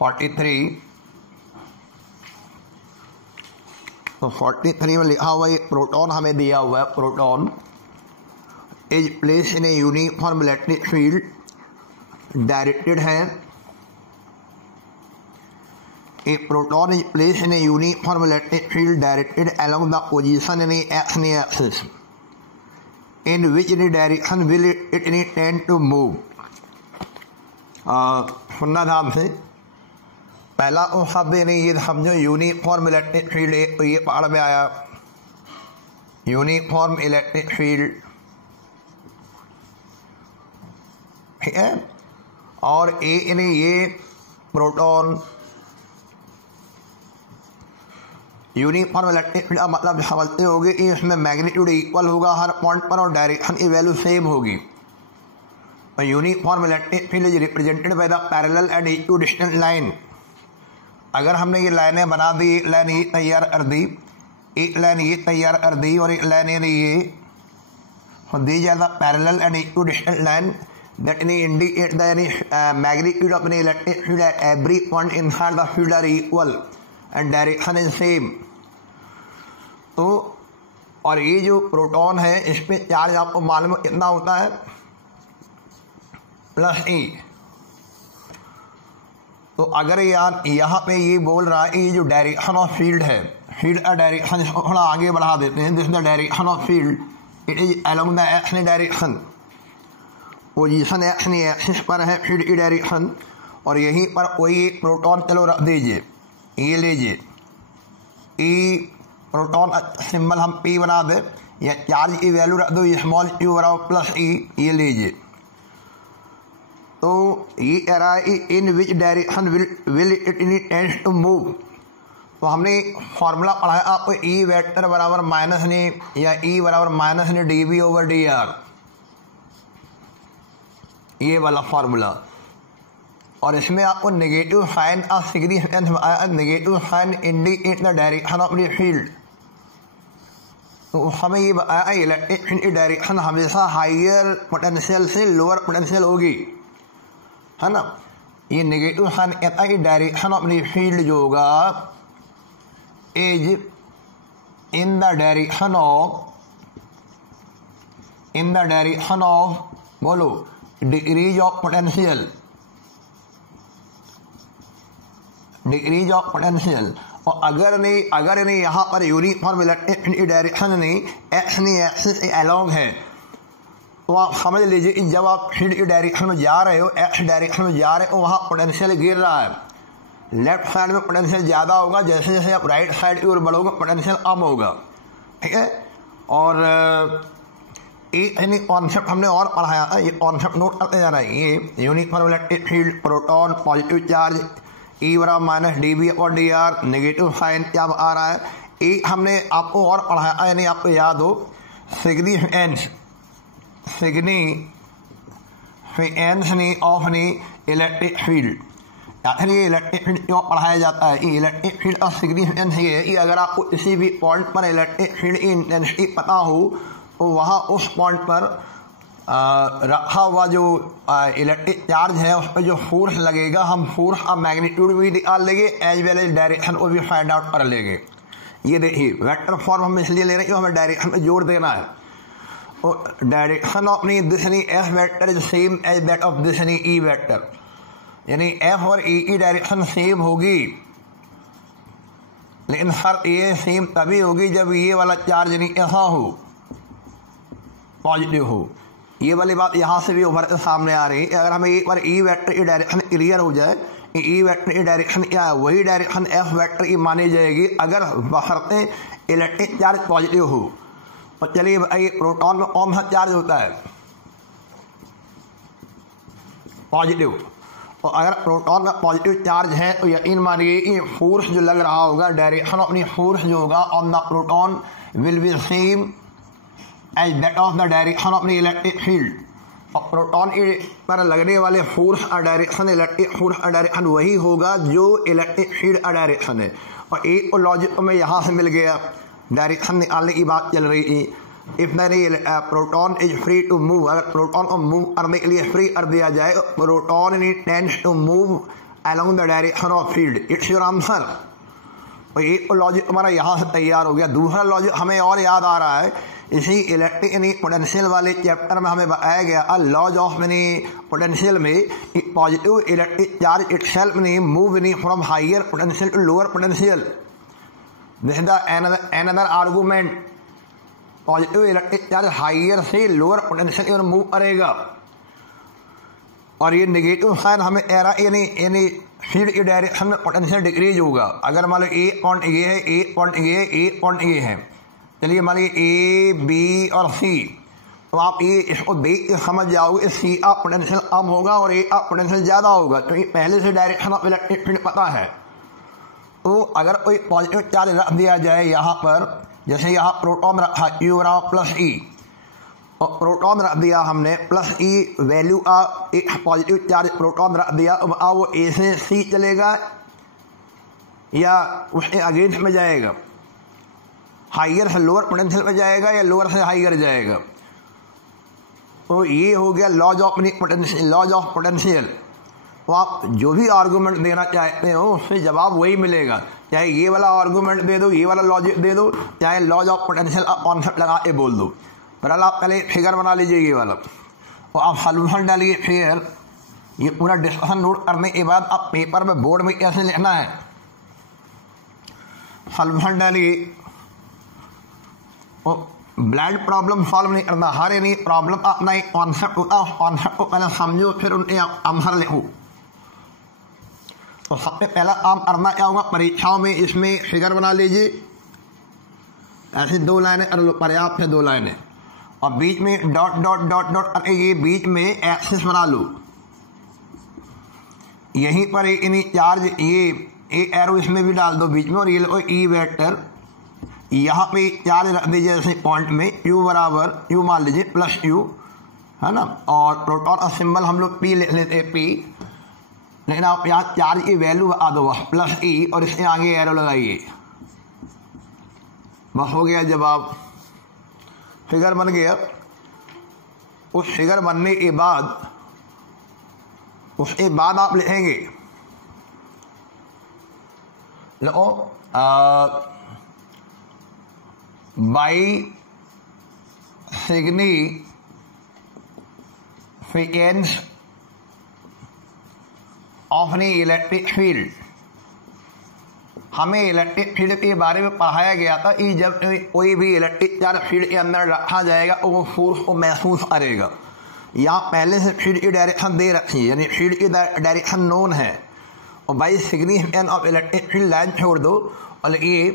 43। तो 43 में लिखा हुआ है प्रोटॉन हमें दिया हुआ है, proton is place in a uniform electric field directed है। A proton is placed in a uniform electric field directed along the position in a x axis. In which direction will it tend to move? सुनना ध्यान से। पहला तो शब्द नहीं, ये समझो यूनिफॉर्म इलेक्ट्रिक फील्ड, एक तो ये पहाड़ में आया यूनिफॉर्म इलेक्ट्रिक फील्ड, ठीक है। और ये प्रोटॉन यूनिफॉर्म इलेक्ट्रिक फील्ड का मतलब समझते होगे कि इसमें मैग्नीट्यूड इक्वल होगा हर पॉइंट पर और डायरेक्शन की वैल्यू सेम होगी। और uniform electric field is represented by the parallel and equidistant line. अगर हमने ये लाइनें बना दी, एक लाइन ये तैयार कर दी, एक लाइन ये तैयार कर दी और एक लाइन ये, these are the parallel and equidistant line that indicate the magnitude of an electric field at every point inside the field are equal and direction is same। तो और ये जो प्रोटॉन है इस पे चार्ज आपको मालूम कितना होता है, +E। तो अगर यार यहाँ पे ये बोल रहा है ये जो डायरेक्शन ऑफ फील्ड है, फील्ड का डायरेक्शन इसको थोड़ा आगे बढ़ा देते हैं, this the direction of field it is along the x direction, position axis पर है फील्ड की डायरेक्शन। और यहीं पर कोई प्रोटॉन चलो रख दीजिए, ये लीजिए ई प्रोटॉन सिंबल हम P बना दे, या चार्ज की वैल्यू रख दो स्मॉल q बराबर +E, ये लीजिए। तो ये कह रहा है in which direction will it tend to move. तो हमने फॉर्मूला पढ़ा है आपको, E वेक्टर बराबर -N या E बराबर -dV/dr, ये वाला फार्मूला। और इसमें आपको नेगेटिव साइन का सिग्निफिकेंस आया, negative sign indicate the direction of the field. तो हमें ये बताया इलेक्ट्रिक फील्ड की डायरेक्शन हमेशा हाइयर पोटेंशियल से लोअर पोटेंशियल होगी, है ना। ये नेगेटिव साइन कहता है कि डायरेक्शन ऑफ द फील्ड जो होगा is in the direction of बोलो decrease of potential, decrease of potential. और अगर नहीं यहाँ पर यूनिफॉर्म इलेक्ट्रिक फील्ड की डायरेक्शन नहीं एक्स नहीं एक्सिस अलोंग है, तो आप समझ लीजिए कि जब आप फील्ड की डायरेक्शन में जा रहे हो, एक्स डायरेक्शन में जा रहे हो, वहाँ पोटेंशियल गिर रहा है। लेफ्ट साइड में पोटेंशियल ज़्यादा होगा, जैसे जैसे आप राइट साइड की ओर बढ़ोगे पोटेंशियल कम होगा, ठीक है। और एक कॉन्सेप्ट हमने और पढ़ाया था, ये कॉन्सेप्ट नोट करते जाना है। ये uniform electric field, proton, positive charge, E बराबर -dV/dr, नेगेटिव साइन क्या आ रहा है, ये हमने आपको और पढ़ाया, यानी आपको याद हो सिग्निफिकेंस ऑफ इलेक्ट्रिक फील्ड। आखिर ये इलेक्ट्रिक फील्ड क्यों पढ़ाया जाता है, ये इलेक्ट्रिक फील्ड का सिग्निफिकेंस ये है कि अगर आपको किसी भी पॉइंट पर इलेक्ट्रिक फील्ड की इंटेंसिटी पता हो, तो वहाँ उस पॉइंट पर रखा हुआ जो इलेक्ट्रिक चार्ज है उस पर जो फोर्स लगेगा, हम फोर्स का मैग्नीट्यूड भी निकाल लेंगे एज वेल एज डायरेक्शन को भी फाइंड आउट कर लेंगे। ये देखिए वेक्टर फॉर्म हम इसलिए ले रहे हैं कि हमें डायरेक्शन में जोड़ देना है। तो direction of this F vector is same as that of this E vector, यानी एफ और ई की डायरेक्शन सेम होगी, लेकिन शर्त ये सेम तभी होगी जब ये वाला चार्ज यानी ऐसा हो, पॉजिटिव हो। ये वाली बात यहाँ से भी उभर के सामने आ रही है। अगर हमें एक बार ई वेक्टर की डायरेक्शन क्लियर हो जाए, ई वेक्टर की डायरेक्शन क्या है, वही डायरेक्शन एफ वेक्टर की मानी जाएगी अगर बशर्ते इलेक्ट्रिक चार्ज पॉजिटिव हो। तो चलिए भाई प्रोटॉन में कौन सा चार्ज होता है, पॉजिटिव। तो अगर प्रोटॉन का पॉजिटिव चार्ज है तो यकीन मानिए कि फोर्स जो लग रहा होगा, डायरेक्शन अपनी फोर्स जो होगा on the proton will be same as that of the direction of the electric field. और प्रोटॉन पर लगने वाले फोर्स का डायरेक्शन, इलेक्ट्रिक फोर्स का डायरेक्शन वही होगा जो इलेक्ट्रिक फील्ड का डायरेक्शन है। और एक लॉजिक में यहाँ से मिल गया, डायरेक्शन निकालने की बात चल रही थी। If proton is free to move, अगर प्रोटॉन को मूव करने के लिए फ्री कर दिया जाए, proton tends to move along the direction of field. It's your answer. और एक लॉजिक हमारा यहाँ से तैयार हो गया। दूसरा लॉजिक हमें और याद आ रहा है, इसी इलेक्ट्रिक यानी पोटेंशियल वाले चैप्टर में हमें बताया गया लॉज ऑफ यानी पोटेंशियल में पॉजिटिव इलेक्ट्रिक चार्ज इटसेल्फ यानी मूव यानी from higher potential to lower potential. This is another argument, positive electric charge higher से लोअर पोटेंशियल में मूव करेगा। और ये नेगेटिव साइन हमें एरा यानी फील्ड की डायरेक्शन में पोटेंशियल डिक्रीज होगा। अगर मान लो ए पॉइंट ये है, ए पॉइंट ये है, ए पॉइंट ये है, चलिए मान लीजिए ए बी और सी, तो आप ये इसको देख के समझ जाओगे सी का पोटेंशियल कम होगा और ए का पोटेंशियल ज़्यादा होगा। तो ये पहले से डायरेक्शन ऑफ इलेक्ट्रिक फील्ड पता है। तो अगर कोई पॉजिटिव चार्ज रख दिया जाए यहाँ पर, जैसे यहाँ प्रोटॉन रखा क्यू बराबर प्लस ई, और प्रोटॉन रख दिया हमने प्लस ई वैल्यू का एक पॉजिटिव चार्ज प्रोटॉन रख दिया, तो बताओ वो ए से सी चलेगा या उसके अगेंस्ट में जाएगा, हाइयर से लोअर पोटेंशियल में जाएगा या लोअर से हाइयर जाएगा। तो ये हो गया laws of potential, laws of potential. तो आप जो भी आर्गूमेंट देना चाहते हो उससे जवाब वही मिलेगा, चाहे ये वाला आर्गूमेंट दे दो, ये वाला लॉजिक दे दो, चाहे लॉज ऑफ पोटेंशियल कॉन्सेप्ट लगा के बोल दो। बहरहाल आप पहले फिगर बना लीजिए ये वाला, और आप सॉल्यूशन डालिए। फिर ये पूरा डिस्कशन नोट करने के बाद आप पेपर में बोर्ड में कैसे लिखना है सॉल्यूशन डालिए। और ब्लाइंड प्रॉब्लम सॉल्व नहीं करना, हर यानी प्रॉब्लम अपना एक कॉन्सेप्ट होता है, उस कॉन्सेप्ट को पहले समझो फिर उनके आंसर लिखो। तो सबसे पहला काम करना क्या होगा परीक्षाओं में, इसमें फिगर बना लीजिए, ऐसे 2 लाइनें कर लो, पर्याप्त है 2 लाइनें, और बीच में डॉट डॉट डॉट डॉट करके ये बीच में एक्सिस बना लो। यहीं पर यानी चार्ज ये एरो इसमें भी डाल दो बीच में, और ये लो ई वेक्टर, यहाँ पे चार्ज रख दीजिए जैसे पॉइंट में यू बराबर यू मान लीजिए प्लस यू, है ना, और प्रोटॉन का सिंबल हम लोग पी लिख लेते पी, लेकिन आप यहाँ चार्ज की वैल्यू बता दो प्लस ई, और इसके आगे एरो लगाइए, बस हो गया जवाब, फिगर बन गया। उस फिगर बनने के बाद उसके बाद आप लिखेंगे लो by significance of an electric field. हमें इलेक्ट्रिक फील्ड के बारे में पढ़ाया गया था कि जब कोई भी इलेक्ट्रिक चार्ज फील्ड के अंदर रखा जाएगा तो वो फोर्स को महसूस करेगा। यहाँ पहले से फील्ड की डायरेक्शन दे रखी है, यानी फील्ड की डायरेक्शन नोन है, और by significance of electric field line छोड़ दो, और ये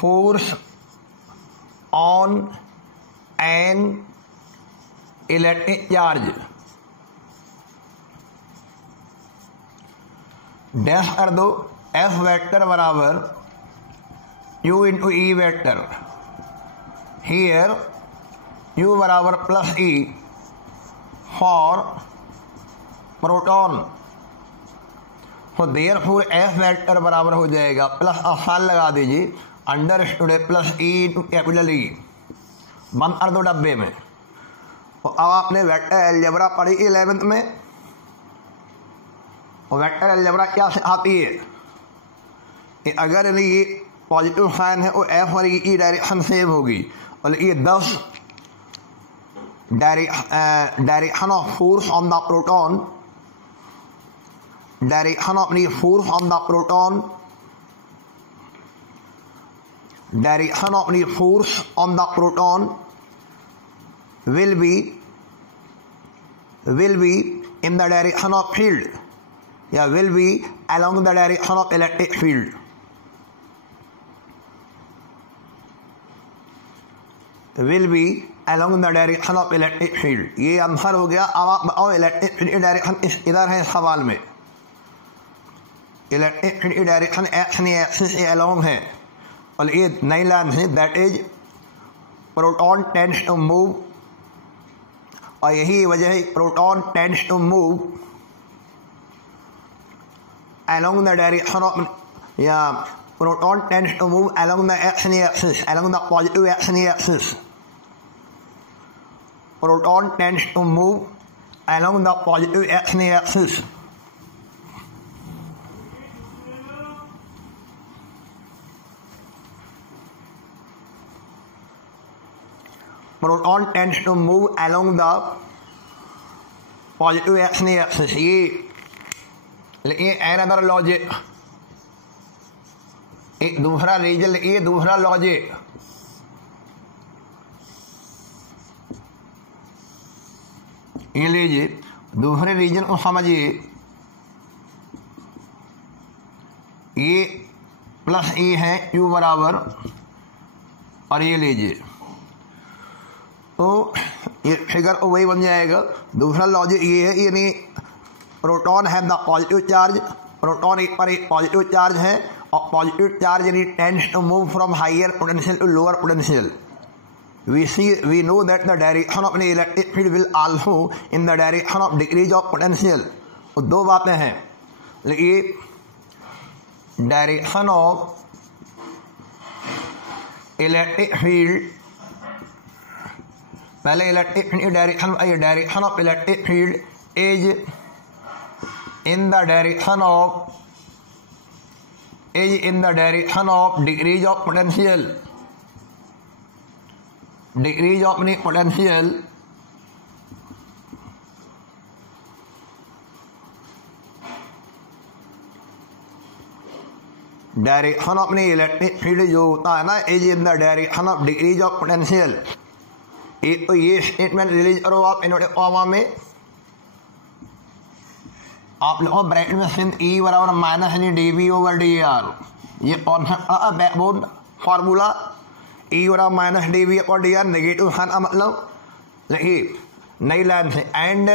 force on an electric charge dash कर दो, एफ वेक्टर बराबर you into E vector, here you बराबर प्लस ई फॉर प्रोटॉन, तो देयरफॉर एफ वेक्टर बराबर हो जाएगा प्लस आसान लगा दीजिए under student plus E into capital E, बंद कर दो डब्बे में। तो अब आपने वेक्टर अलजेब्रा पढ़ी 11th में, और वेक्टर अलजेब्रा क्या सिखाती है कि अगर ये पॉजिटिव साइन है वो एफ और ई की डायरेक्शन सेम होगी, और ये 10 direction of force on the proton, direction of force on the proton, direction of the force on the proton will be in the direction of field, yeah, will be along the direction of electric field. Will be along the direction of electric field. ये answer हो गया। अब आप बताओ electric field की direction इधर है सवाल में, इलेक्ट्रिक फील्ड की डायरेक्शन एक्स नहीं एक्सिस से along है, और ये नई लाइन है, that is proton tends to move, और यही वजह है proton tends to move along the direction of, yeah, proton tends to move along the x-axis, along the positive x-axis. Proton tends to move along the positive x-axis. proton tends to move along the positive x axis. ये another logic, एक दूसरा reason, ये दूसरा logic. ये लीजिए दूसरे reason को समझिए, ये प्लस ए है क्यू बराबर, और ये लीजिए तो ये फिगर वही बन जाएगा। दूसरा लॉजिक ये है, यानी प्रोटॉन है द पॉजिटिव चार्ज, प्रोटॉन एक पर एक पॉजिटिव चार्ज है, और पॉजिटिव चार्ज यानी tends to move from higher potential to lower potential. We know that the direction of an electric field will also in the direction of decrease of potential। तो दो बातें हैं, लेकिन direction of electric field, पहले electric field direction of electric field is in the direction of decrease of potential, decrease of potential direction of electric field जो होता है ना, is in the direction of decrease of potential. एक तो ये statement release करो आप inverted comma में, आप लोगों ब्रैकेट में सिंध ई बराबर minus D B over D R, ये कॉन्सेप्ट बैकबोन फार्मूला, ई बराबर माइनस डी बी और डी आर नेगेटिव साइन का मतलब, देखिए नई लाइन से, एंड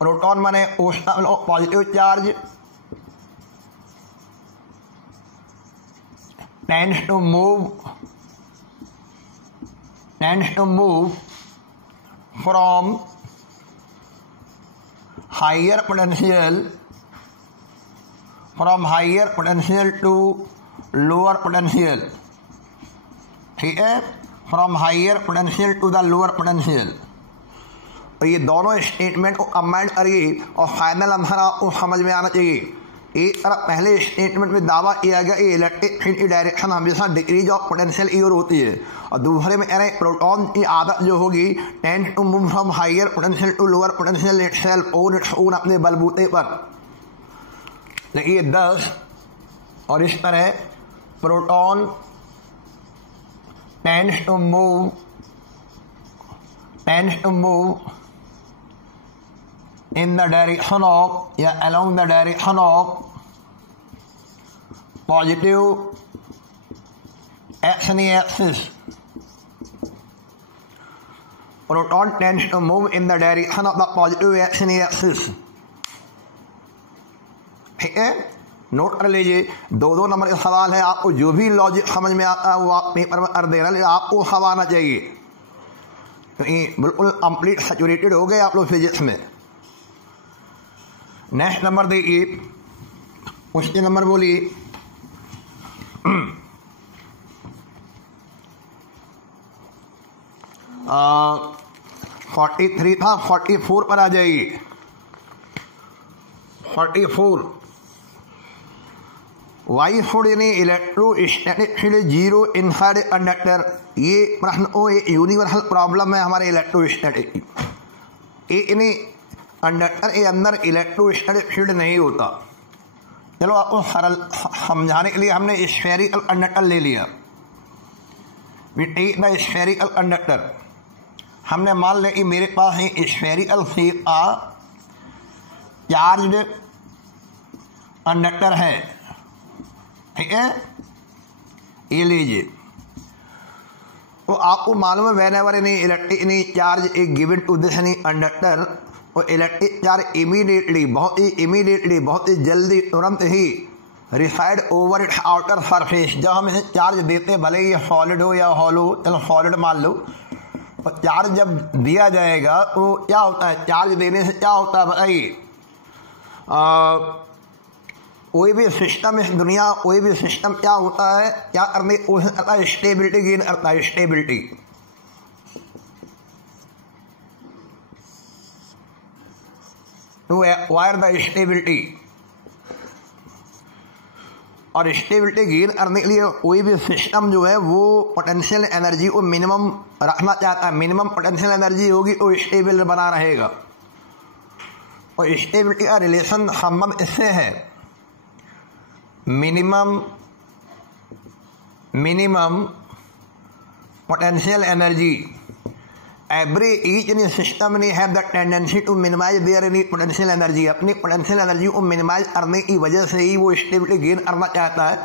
प्रोटॉन माने positive charge tends to move from higher potential to lower potential, ठीक है, from higher potential to the lower potential। तो ये दोनों स्टेटमेंट को कंबाइन करिए और फाइनल आंसर आपको समझ में आना चाहिए। एक तरफ पहले स्टेटमेंट में दावा किया गया कि इलेक्ट्रिक फील्ड की डायरेक्शन हमेशा डिक्रीज ऑफ पोटेंशियल की ओर होती है, और दूसरे में यानी प्रोटॉन की आदत जो होगी tend to move from higher potential to lower potential itself on its own, अपने बलबूते पर। देखिए 10 और इस तरह proton tends to move in the direction of along the direction of positive x axis। Proton tends to move in the direction of the positive x axis, ठीक है। Note कर लीजिए, दो नंबर का सवाल है, आपको जो भी लॉजिक समझ में आता है वो आप पेपर में कर देना, लेकिन आपको सब आना चाहिए। तो ये बिल्कुल कंप्लीट सैचुरेटेड हो गए आप लोग फिजिक्स में। नेक्स्ट नंबर देखिए, क्वेश्चन नंबर बोलिए 43 था, 44 पर आ जाइए। 44 वाई शुड यानी electrostatic field zero inside conductor. ये प्रश्न ओ यूनिवर्सल प्रॉब्लम है हमारे इलेक्ट्रोस्टैटिक की। यानी कंडक्टर के अंदर इलेक्ट्रोस्टैटिक फील्ड नहीं होता। चलो आपको सरल समझाने के लिए हमने स्फेरिकल कंडक्टर ले लिया। We take the spherical conductor. हमने मान लिया कि मेरे पास है स्फेरिकल शेप का चार्ज्ड कंडक्टर है, ठीक है। ये लीजिए, तो आपको मालूम है whenever any electric charge is given to this conductor, और इलेक्ट्रिक चार्ज इमीडिएटली बहुत ही जल्दी तुरंत ही reside over its outer surface. जब हम इसे चार्ज देते, भले ही सॉलिड हो या हॉलो, चलो सॉलिड मान लो, और चार्ज जब दिया जाएगा तो क्या होता है, चार्ज देने से क्या होता है बताइए। कोई भी सिस्टम इस दुनिया, कोई भी सिस्टम क्या होता है, क्या करने की कोशिश करता है, स्टेबिलिटी गेन करता है, stability. to acquire the stability। और स्टेबिलिटी गेन करने के लिए कोई भी सिस्टम जो है वो पोटेंशियल एनर्जी को मिनिमम रखना चाहता है। मिनिमम पोटेंशियल एनर्जी होगी तो स्टेबल बना रहेगा। और स्टेबिलिटी का रिलेशन संबंध इससे है, minimum potential energy. Every each any system ने have the tendency to minimize their any potential energy। अपनी पोटेंशियल एनर्जी को मिनिमाइज करने की वजह से ही वो स्टेबिलिटी गेन करना चाहता है।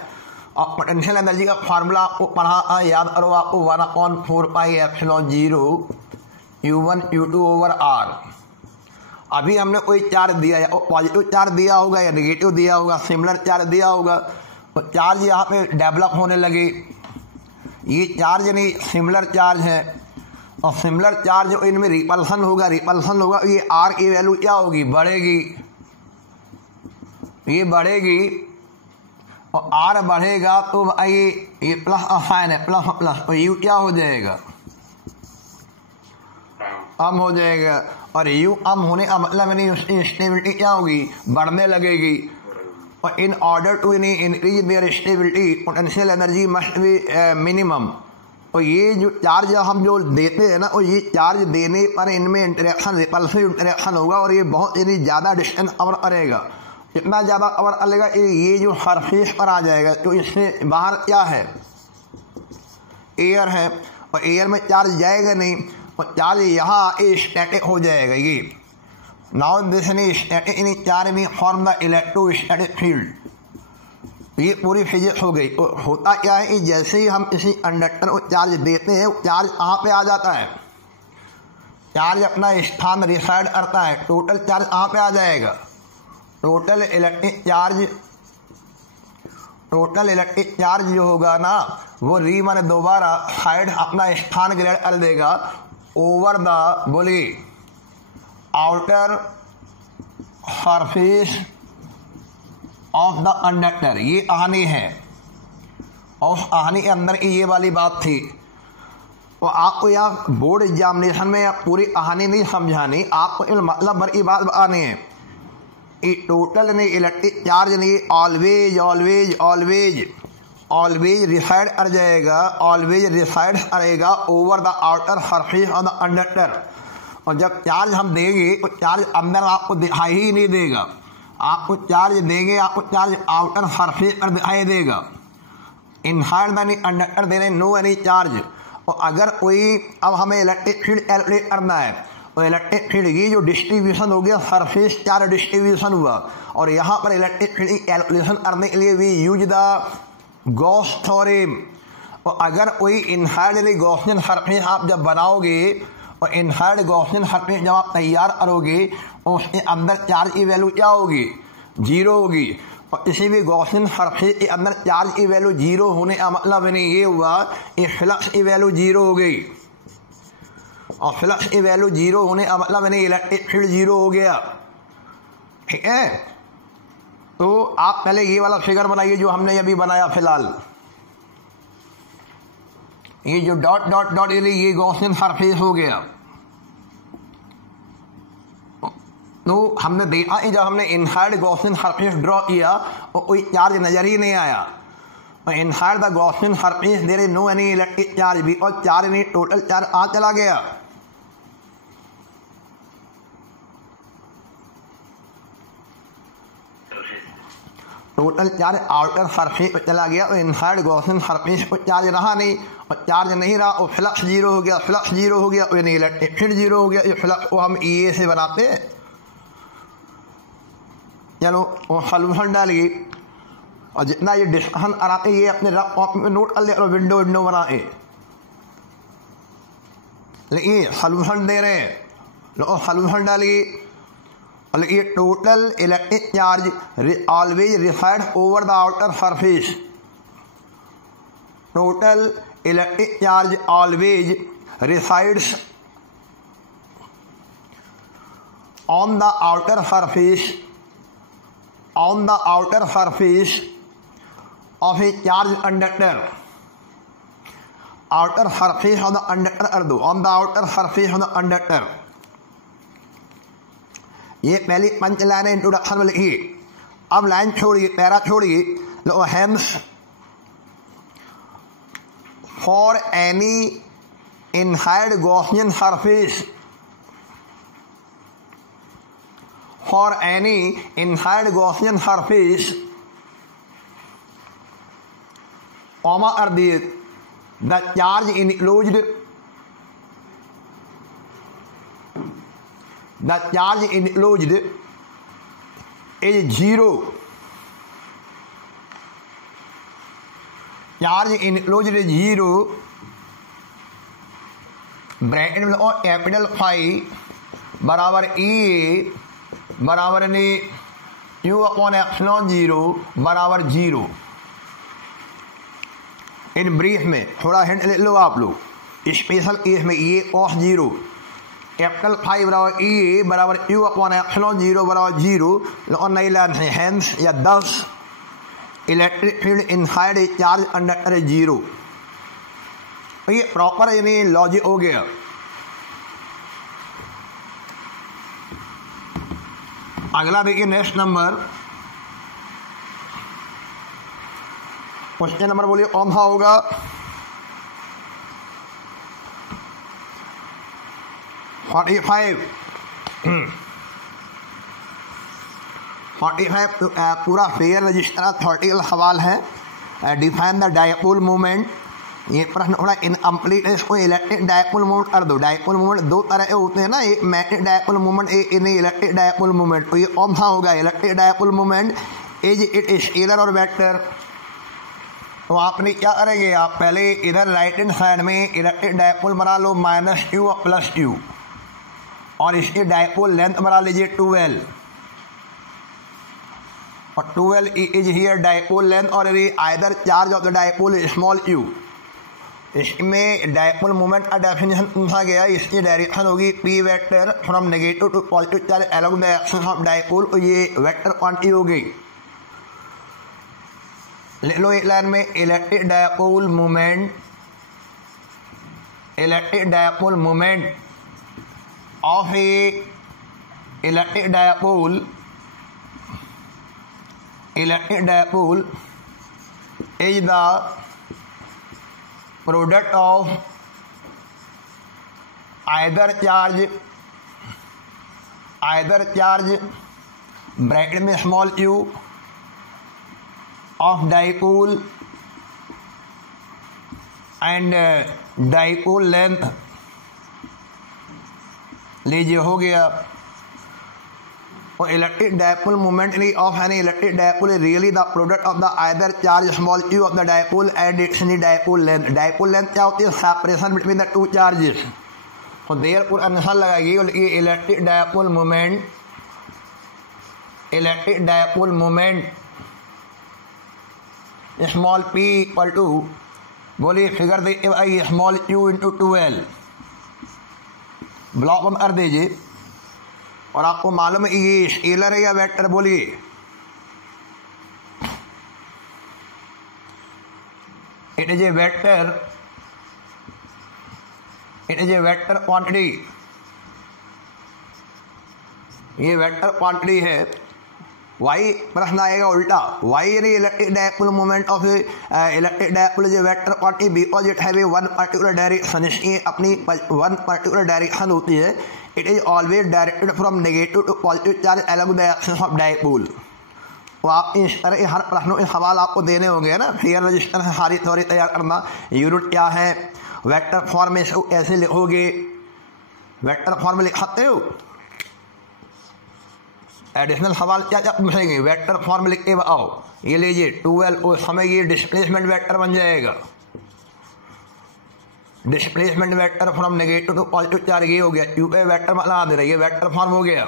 और पोटेंशियल एनर्जी का फार्मूला आपको पढ़ा याद करो, आपको 1/4πε0 U1 U2 ओवर R। अभी हमने कोई चार्ज दिया या पॉजिटिव चार्ज दिया होगा या नेगेटिव दिया होगा, सिमिलर चार्ज दिया होगा, तो चार्ज यहाँ पे डेवलप होने लगे। ये चार्ज नहीं सिमिलर चार्ज है, और सिमिलर चार्ज इनमें रिपल्सन होगा ये आर की वैल्यू क्या होगी, बढ़ेगी। ये बढ़ेगी और आर बढ़ेगा तो भाई ये प्लस साइन है, प्लस प्लस, तो यू क्या हो जाएगा, कम हो जाएगा। और यू कम होने का मतलब नहीं उसकी स्टेबिलिटी क्या होगी, बढ़ने लगेगी। और in order to increase their stability potential energy must be minimum. तो ये जो चार्ज हम जो देते हैं ना, और ये चार्ज देने पर इनमें इंटरेक्शन रिपल्सिव इंटरेक्शन होगा और ये बहुत इतनी ज़्यादा डिस्टेंस कवर करेगा। इतना ज़्यादा कवर करेगा ये जो सरफेस पर आ जाएगा। तो इससे बाहर क्या है, एयर है, और एयर में चार्ज जाएगा नहीं, और चार्ज यहाँ स्टैटिक हो जाएगा। ये नाउ दिस स्टैटिक चार्ज में फॉर्म द इलेक्ट्रोस्टैटिक फील्ड। ये पूरी फिजिक्स हो गई। तो होता क्या है कि जैसे ही हम किसी कंडक्टर को चार्ज देते हैं, चार्ज कहाँ पे आ जाता है, चार्ज अपना स्थान रिसाइड करता है। टोटल चार्ज कहाँ पे आ जाएगा, टोटल इलेक्ट्रिक चार्ज जो होगा ना वो माने दोबारा साइड अपना स्थान ग्रेड कर देगा ओवर द बोलिए outer surface of the conductor. ये कहानी है, और कहानी के अंदर की ये वाली बात थी। तो आपको यहाँ बोर्ड एग्जामिनेशन में पूरी कहानी नहीं समझानी, आपको मतलब भर की बात बतानी है कि टोटल नहीं इलेक्ट्रिक चार्ज नहीं ऑलवेज रिसाइड कर जाएगा, ऑलवेज रिसाइड करेगा over the outer surface of the conductor. और जब चार्ज हम देंगे तो चार्ज अंदर आपको दिखाई ही नहीं देगा, आपको चार्ज देंगे आपको चार्ज आउटर सरफेस पर दिखाई देगा। इनसाइड द कंडक्टर दे रहे नो एनी चार्ज। और अगर कोई अब हमें इलेक्ट्रिक फील्ड कैलकुलेट करना है, तो इलेक्ट्रिक फील्ड की जो डिस्ट्रीब्यूशन हो गया, सरफेस चार्ज डिस्ट्रीब्यूशन हुआ, और यहाँ पर इलेक्ट्रिक फील्ड की कैलकुलेशन करने के लिए we use the Gauss theorem. और अगर कोई इनसाइड गॉसियन सरफेस आप जब बनाओगे, और इनसाइड गॉसियन सरफेस जब आप तैयार करोगे, और उसके अंदर चार्ज की वैल्यू क्या होगी, जीरो होगी। और किसी भी गॉसियन सरफेस के अंदर चार्ज की वैल्यू जीरो होने का मतलब नहीं ये हुआ कि फ्लक्स की वैल्यू जीरो हो गई, और फ्लक्स की वैल्यू जीरो होने का मतलब नहीं इलेक्ट्रिक फील्ड जीरो हो गया। ठीक है, तो आप पहले ये वाला फिगर बनाइए जो हमने अभी बनाया फिलहाल। ये जो डॉट डॉट डॉट ये गॉसियन सरफेस हो गया। तो हमने देखा जब हमने इनसाइड गॉसियन सरफेस ड्रॉ किया और कोई चार्ज नजर ही नहीं आया। और inside the Gaussian surface there is no any electric charge भी, और चार्ज नहीं, टोटल चार्ज आ चला गया। टोटल चार्ज आउटर सरफेस पर चला गया, और इनसाइड गॉसियन सरफेस पर चार्ज रहा नहीं, और चार्ज नहीं रहा और फ्लक्स जीरो हो गया, फ्लक्स जीरो हो गया, यानी इलेक्ट्रिक फील्ड जीरो हो गया। ये फ्लक्स को हम ई से बनाते हैं। चलो वो सॉल्यूशन डालिए, और जितना ये डिस्कशन कराते ये अपने रफ कॉपी में नोट कर ले, और विंडो बनाए। लेकिन सॉल्यूशन दे रहे हैं, लो सॉल्यूशन डालिए। ये total electric charge always reside over the outer surface. Total electric charge always resides on the outer surface of a charge conductor. Outer surface of the conductor कर दो, on the outer surface of the conductor। ये पहली punch line introduction में लिखिए। अब line छोड़िए, para छोड़िए। hence for any inherent Gaussian surface, for any inherent Gaussian surface, are the charge enclosed, the charge enclosed is 0. Charge enclosed is 0. Bracket में और capital phi बराबर ए बराबर ने यू अपॉन एप्सिलॉन 0 बराबर 0. इन ब्रीफ में थोड़ा hint ले लो आप लोग. स्पेशल केस में ए कॉस 0, कैपिटल फाई बराबर ए बराबर यू अपॉन एप्सिलॉन 0 बराबर 0. और नई लाइन है हेंस या 10 electric field inside a charge conductor 0. ये प्रॉपर यानी लॉजिक हो गया. अगला देखिए नेक्स्ट नंबर, क्वेश्चन नंबर बोलिए कौन सा होगा. फोर्टी फाइव पूरा फेयर रजिस्टर 30 सवाल है. Define the dipole moment. ये प्रश्न थोड़ा इनकम्प्लीट है, इसको इलेक्ट्रिक डायपोल मोमेंट कर दो. डायपोल मोमेंट दो तरह के होते हैं ना, एक मैग्नेटिक डायपोल मोमेंट, एक इलेक्ट्रिक डायपोल मोमेंट. तो ये कौन सा होगा? Electric dipole moment. Is it scalar और वेक्टर? तो आपने क्या करेंगे, आप पहले इधर राइट हैंड साइड में इलेक्ट्रिक डायपोल बना लो -u और +u, और इसकी डायपोल लेंथ बना लीजिए 12. और 12 इज हियर डायपोल लेंथ और either charge of the dipole small u. इसमें डायपोल मोमेंट का डेफिनेशन पूछा गया. इसकी डायरेक्शन होगी p vector from negative to positive charge along the axis of dipole. ये वेक्टर क्वांटिटी हो गई. ले लो एक लाइन में electric dipole moment, electric dipole moment of a electric dipole, electric dipole is the product of either charge bracket में small u of dipole and dipole length लीजिए हो गया. और electric dipole moment of an electric dipole is really the product of the either charge small u of the dipole and its dipole length. Dipole length क्या होती है? Separation between the two charges. तो therefore answer लगाइए electric dipole moment, electric dipole moment small p equal to, बोलिए figure देखिए भाई, small u into 12. Block बंद कर दीजिए. और आपको मालूम है ये स्केलर है या वेक्टर? बोलिए. It is a vector, it is a vector quantity. ये वेक्टर क्वांटिटी है. वाई प्रश्न आएगा उल्टा. Y electric dipole moment of electric dipole is a vector quantity because it have a one particular direction. इसकी अपनी one particular direction होती है. It is always directed from negative to positive charge along the axis of dipole. तो आप इस तरह हर प्रश्नों के सवाल आपको देने होंगे ना. फेयर रजिस्टर से सारी थ्योरी तैयार करना. यूनिट क्या है, वेक्टर फॉर्म में इसको कैसे लिखोगे, वेक्टर फॉर्म में लिख सकते हो. एडिशनल सवाल क्या क्या पूछेंगे, वेक्टर फॉर्म में लिख के बताओ. ये लीजिए 12, उस समय ये डिस्प्लेसमेंट वेक्टर बन जाएगा. Displacement vector from negative to positive charge ये हो गया. यू पे वेक्टर मतलब दे रही है, वेक्टर फॉर्म हो गया.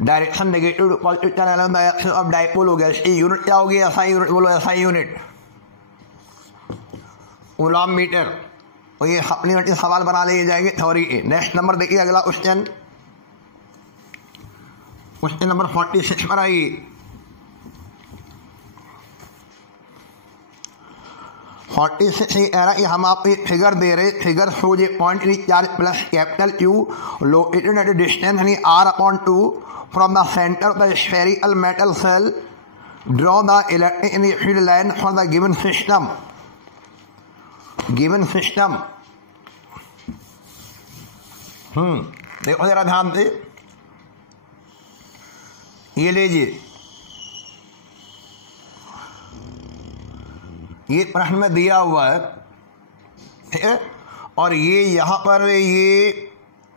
Direction negative to positive charge along the axis of dipole हो गया. इसकी यूनिट क्या होगी? SI unit. बोलो एसआई यूनिट, कूलॉम मीटर. और ये सप्लीमेंट्री सवाल बना लिए जाएंगे थ्योरी के. नेक्स्ट नंबर देखिए अगला क्वेश्चन, क्वेश्चन नंबर 46 पर आइए. 46 हम आपको एक फिगर दे रहे. Figure shows a point charge plus capital Q located at distance r/2 from the centre of the spherical metal shell draw the electric field line for the given system. देखो जरा ध्यान से, ये लीजिए, ये प्रश्न में दिया हुआ है, ठीक है, और ये यहाँ पर ये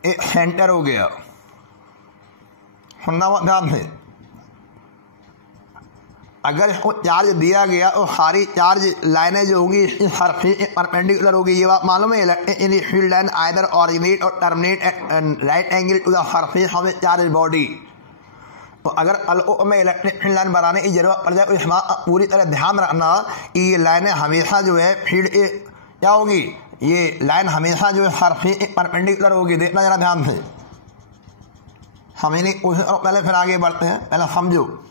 एक सेंटर हो गया, सुनना मत ध्यान से। अगर इसको चार्ज दिया गया और सारी चार्ज लाइनें जो होंगी इसकी सरफेस परपेंडिकुलर होगी, ये बात मालूम है। Electric field line either originate और terminate at right angle to the surface of the charge body. तो अगर अल्को में इलेक्ट्रिक फील्ड लाइन बनाने की जरूरत पड़ जाए तो इसमें पूरी तरह ध्यान रखना कि ये लाइनें हमेशा जो है फील्ड क्या होगी, ये लाइन हमेशा जो है सरफेस परपेंडिकुलर होगी। देखना जरा ध्यान से, समझने की कोशिश करो पहले, फिर आगे बढ़ते हैं। पहले समझो,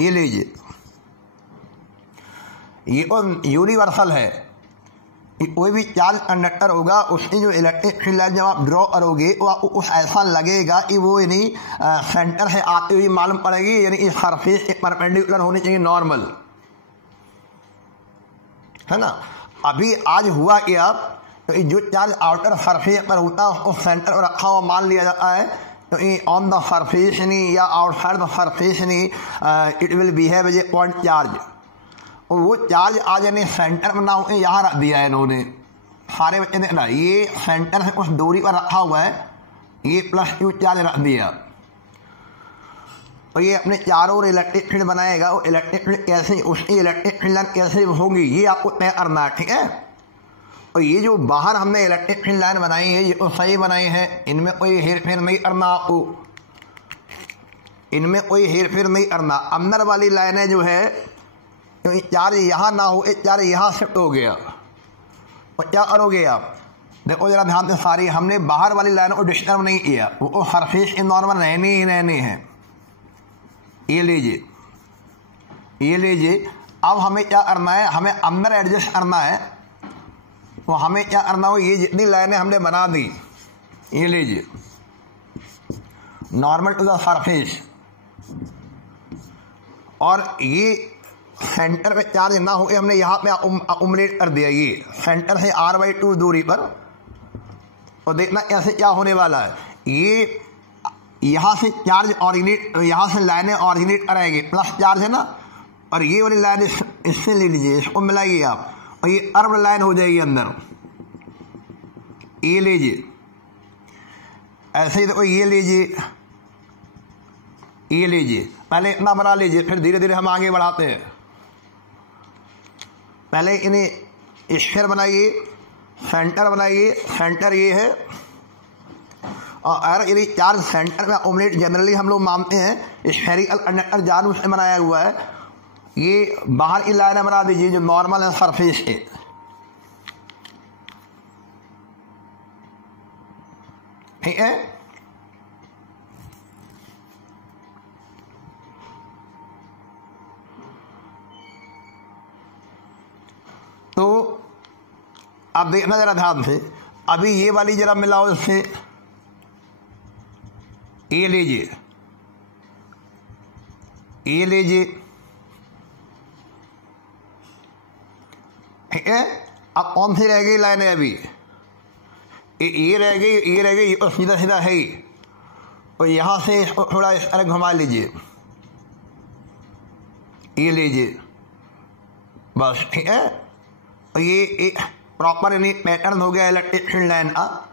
ये लीजिए, ये यूनिवर्सल है, कोई भी चार्ज कंडक्टर होगा उसकी जो इलेक्ट्रिक फील्ड लाइन जब आप ड्रॉ करोगे वो आपको कुछ ऐसा लगेगा कि वो यानी सेंटर से आती हुई मालूम पड़ेगी, यानी कि सरफेस परपेंडिकुलर होनी चाहिए, नॉर्मल, है ना। अभी आज हुआ कि आप तो जो चार्ज आउटर सरफेस पर होता है उसको सेंटर पर रखा हुआ मान लिया जाता है, तो ये ऑन द सरफेस नहीं या आउटसाइड द सरफेस नहीं, it will behave as a point charge. और वो चार्ज आज यानी सेंटर में ना हो यहाँ रख दिया है इन्होंने, सारे बच्चे देखना, ये सेंटर से कुछ दूरी पर रखा हुआ है, ये प्लस क्यू चार्ज रख दिया, और ये अपने चारों ओर इलेक्ट्रिक फील्ड बनाएगा। और इलेक्ट्रिक फील्ड कैसे, उसकी इलेक्ट्रिक फील्ड लाइन कैसे होगी ये आपको तय करना है, ठीक है। और ये जो बाहर हमने इलेक्ट्रिक फील्ड लाइन बनाई है ये तो सही बनाई है, इनमें कोई हेर फेर नहीं करना आपको, इनमें कोई हेर फेर नहीं करना। अंदर वाली लाइनें जो है, क्योंकि चार्ज यहाँ ना हो, एक चार्ज यहाँ शिफ्ट हो गया, और क्या करोगे आप, देखो जरा ध्यान से, सारी हमने बाहर वाली लाइनों को डिस्टर्ब नहीं किया, वो सरफेस के नॉर्मल रहनी ही रहनी है। ये लीजिए, ये लीजिए, अब हमें क्या करना है, हमें अंदर एडजस्ट करना है। तो हमें क्या करना हो, ये जितनी लाइनें हमने बना दी, ये लीजिए, नॉर्मल टू द सरफेस, और ये सेंटर पे चार्ज ना हो, हमने यहाँ पे अकुमुलेट कर दिया, ये सेंटर से r/2 दूरी पर। और देखना कैसे क्या होने वाला है, ये यहाँ से चार्ज ऑरिजिनेट, यहाँ से लाइनें ऑरिजिनेट करेंगे, प्लस चार्ज है ना, और ये वाली लाइन इससे ले लीजिए, इसको मिलाइए आप, और ये अर्ब लाइन हो जाएगी अंदर, ये लीजिए, ऐसे ही देखो, ये लीजिए, ये लीजिए, पहले इतना बना लीजिए, फिर धीरे धीरे हम आगे बढ़ाते हैं। पहले इन्हें स्फीयर बनाइए, सेंटर बनाइए, सेंटर ये है, और अगर यदि चार्ज सेंटर में ऑमलेट जनरली हम लोग मानते हैं स्फेरिकल कंडक्टर जानबूझ से बनाया हुआ है, ये बाहर की लाइनें बना दीजिए जो नॉर्मल है सरफेस के, ठीक है। तो अब देखना जरा ध्यान से, अभी ये वाली जरा मिलाओ इससे, ये लीजिए, ये लीजिए, ठीक है। अब कौन सी रह गई लाइनें, अभी ये रह गई, ये रह गई, और सीधा सीधा है ही, और यहाँ से थोड़ा इस तरह घुमा लीजिए, ये लीजिए, बस, ठीक है। और ये एक प्रॉपर यानी पैटर्न हो गया इलेक्ट्रिक फील्ड लाइन का।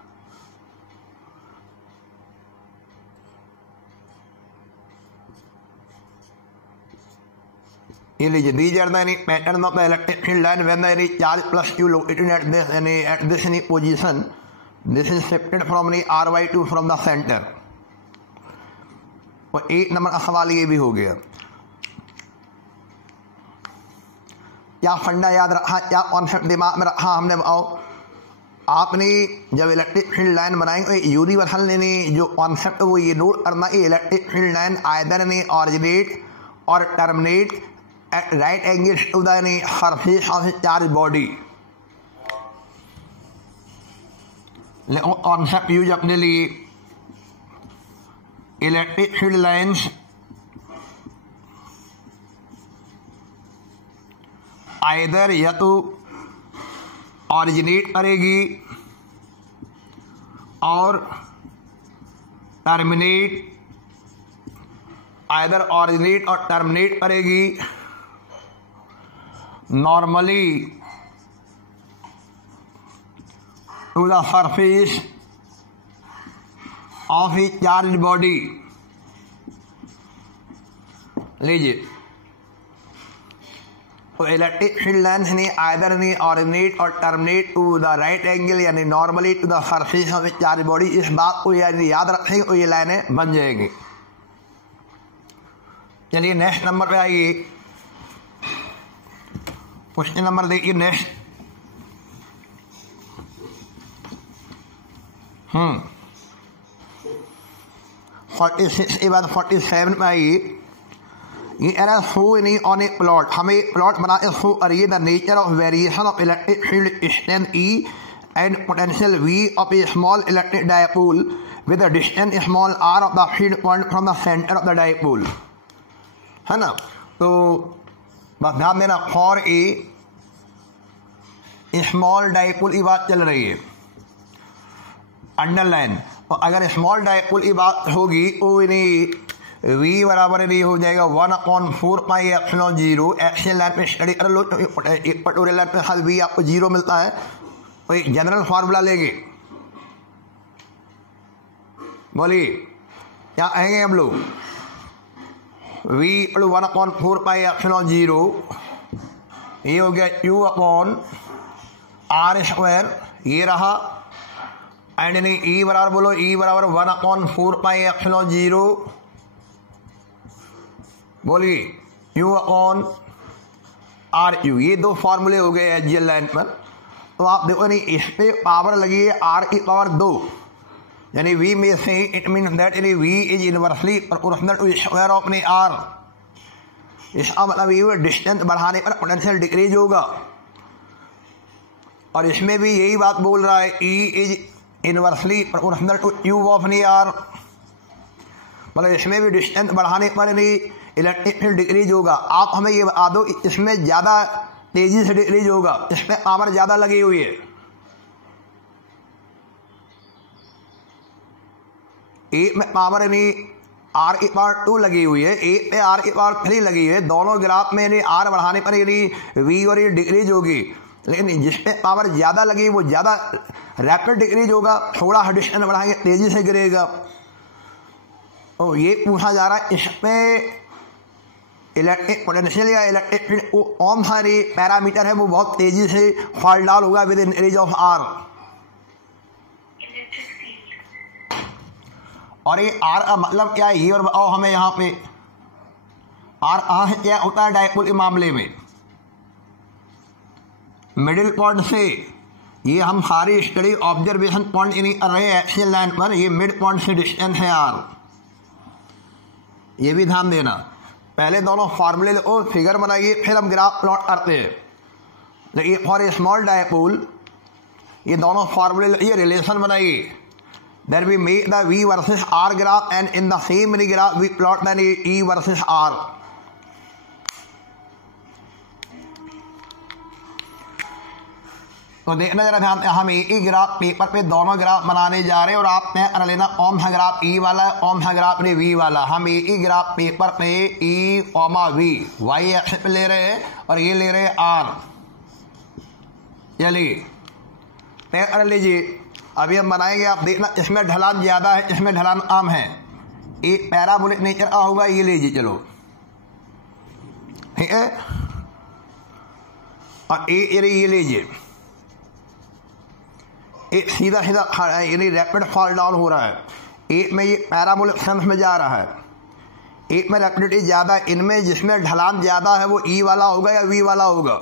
ये लीजिए, these are the any pattern of the electric field line when the any charge plus q located at this any position, this is shifted from any r/2 from the center। और 1 number का सवाल ये भी हो गया। क्या फंडा याद रखा, क्या कॉन्सेप्ट दिमाग में रखा हमने, बताओ। आपने जब इलेक्ट्रिक फील्ड लाइन बनाएंगे यूनिवर्सल ने जो कॉन्सेप्ट वो ये नोट करना कि इलेक्ट्रिक फील्ड लाइन आइदर ने ऑरिजिनेट और terminate at right angles to the surface of a charged body। Concept use अपने लिए, इलेक्ट्रिक फील्ड लाइन्स आइदर या तो ऑरिजिनेट करेगी और टर्मिनेट, आइदर ऑरिजिनेट और टर्मिनेट करेगी normally to the surface of a charge body. लीजिए, तो इलेक्ट्रिक फील्ड लेंथ यानी आइदर यानी ऑरिजिनेट और terminate to the right angle यानी normally to the surface of a charge body. इस बात को यानी याद रखेंगे तो ये लाइनें बन जाएंगी। चलिए नेक्स्ट नंबर पे आइए, क्वेश्चन नंबर देखिए नेक्स्ट। 46 के बाद 47 में आइए। ये एरर शो नहीं ऑन ए प्लॉट, हमें प्लॉट बना के शो करिए the nature of variation of electric field strength E and potential V of A small electric dipole with the distance small r of the field point from the centre of the dipole, है ना। तो बस ध्यान देना, for a small dipole की बात चल रही है, अंडरलाइन। तो अगर स्मॉल डायपोल की बात होगी तो इन्हें V बराबर नहीं हो जाएगा 1/4 पाई एप्सिलॉन 0। एक्शन लाइन पे स्टडी कर लो तो एक पटोरियल लाइन पे हल V आपको 0 मिलता है। तो एक जनरल फार्मूला लेंगे, बोलिए क्या कहेंगे हम लोग। V 1/4 पाई एप्सिलॉन 0 ये हो गया Q/r², ये रहा। एंड नहीं E बराबर बोलो, E बराबर 1/4 पाई एप्सिलॉन 0, बोलिए Q/RU। ये दो फार्मूले हो गए एचजीएल लाइन पर। तो आप देखो नहीं, इस पे पावर लगी है r⁻², यानी V में से इट मीन दैट यानी V is inversely proportional to square of R। इसका मतलब ये डिस्टेंस बढ़ाने पर पोटेंशियल डिक्रीज होगा। और इसमें भी यही बात बोल रहा है, E is inversely proportional to Q of R। मतलब इसमें भी डिस्टेंस बढ़ाने पर नहीं इलेक्ट्रिक फील्ड डिक्रीज होगा। आप हमें ये बता दो, इसमें ज़्यादा तेज़ी से डिक्रीज होगा, इसमें पावर ज़्यादा लगी हुई है। एक में पावर नहीं r⁻² लगी हुई है, एक पे r⁻3 लगी है। दोनों ग्राफ में यानी r बढ़ाने पर यानी V और ये डिक्रीज होगी, लेकिन जिस पे पावर ज़्यादा लगी वो ज़्यादा रैपिड डिक्रीज होगा। थोड़ा डिस्टेंस बढ़ाएंगे तेज़ी से गिरेगा। तो ये पूछा जा रहा है, इसमें इलेक्ट्रिक पोटेंशियल या इलेक्ट्रिक फील्ड ओम हमारी पैरामीटर है वो बहुत तेजी से फॉल डाउन होगा with in area of R। और ये R का मतलब क्या है ये और बताओ हमें। यहाँ पे R कहाँ है, क्या होता है डायपोल के मामले में। मिडिल पॉइंट से ये हम सारी स्टडी ऑब्जर्वेशन पॉइंट नहीं कर रहे हैं एक्सियल लाइन पर, ये मिड पॉइंट से डिस्टेंस है R। ये भी ध्यान देना। पहले दोनों फार्मूले लो, फिगर बनाइए, फिर हम ग्राफ प्लॉट करते हैं। लेकिन फॉर ए स्मॉल डायपोल ये दोनों फार्मूले ये रिलेशन बनाइए। There we make the V versus R graph and in the same graph we plot the E versus R। तो देखना जरा ध्यान, हम एक ही ग्राफ पेपर पे दोनों ग्राफ बनाने जा रहे हैं और आप तय कर लेना कौन सा ग्राफ E वाला है कौन सा ग्राफ ने V वाला। हम एक ही ग्राफ पेपर पे E, V वाई एक्सिस पे ले रहे हैं और ये ले रहे हैं R। चलिए तय कर लीजिए। अभी हम बनाएंगे, आप देखना इसमें ढलान ज़्यादा है, इसमें ढलान कम है। एक पैराबोलिक नेचर का होगा, ये लीजिए चलो, ठीक है। और ये लीजिए, एक सीधा सीधा यानी रैपिड फॉल डाउन हो रहा है। एक में ये पैराबोलिक सेंस में जा रहा है, एक में रैपिडिटी ज़्यादा। इनमें जिसमें ढलान ज़्यादा है वो E वाला होगा या V वाला होगा।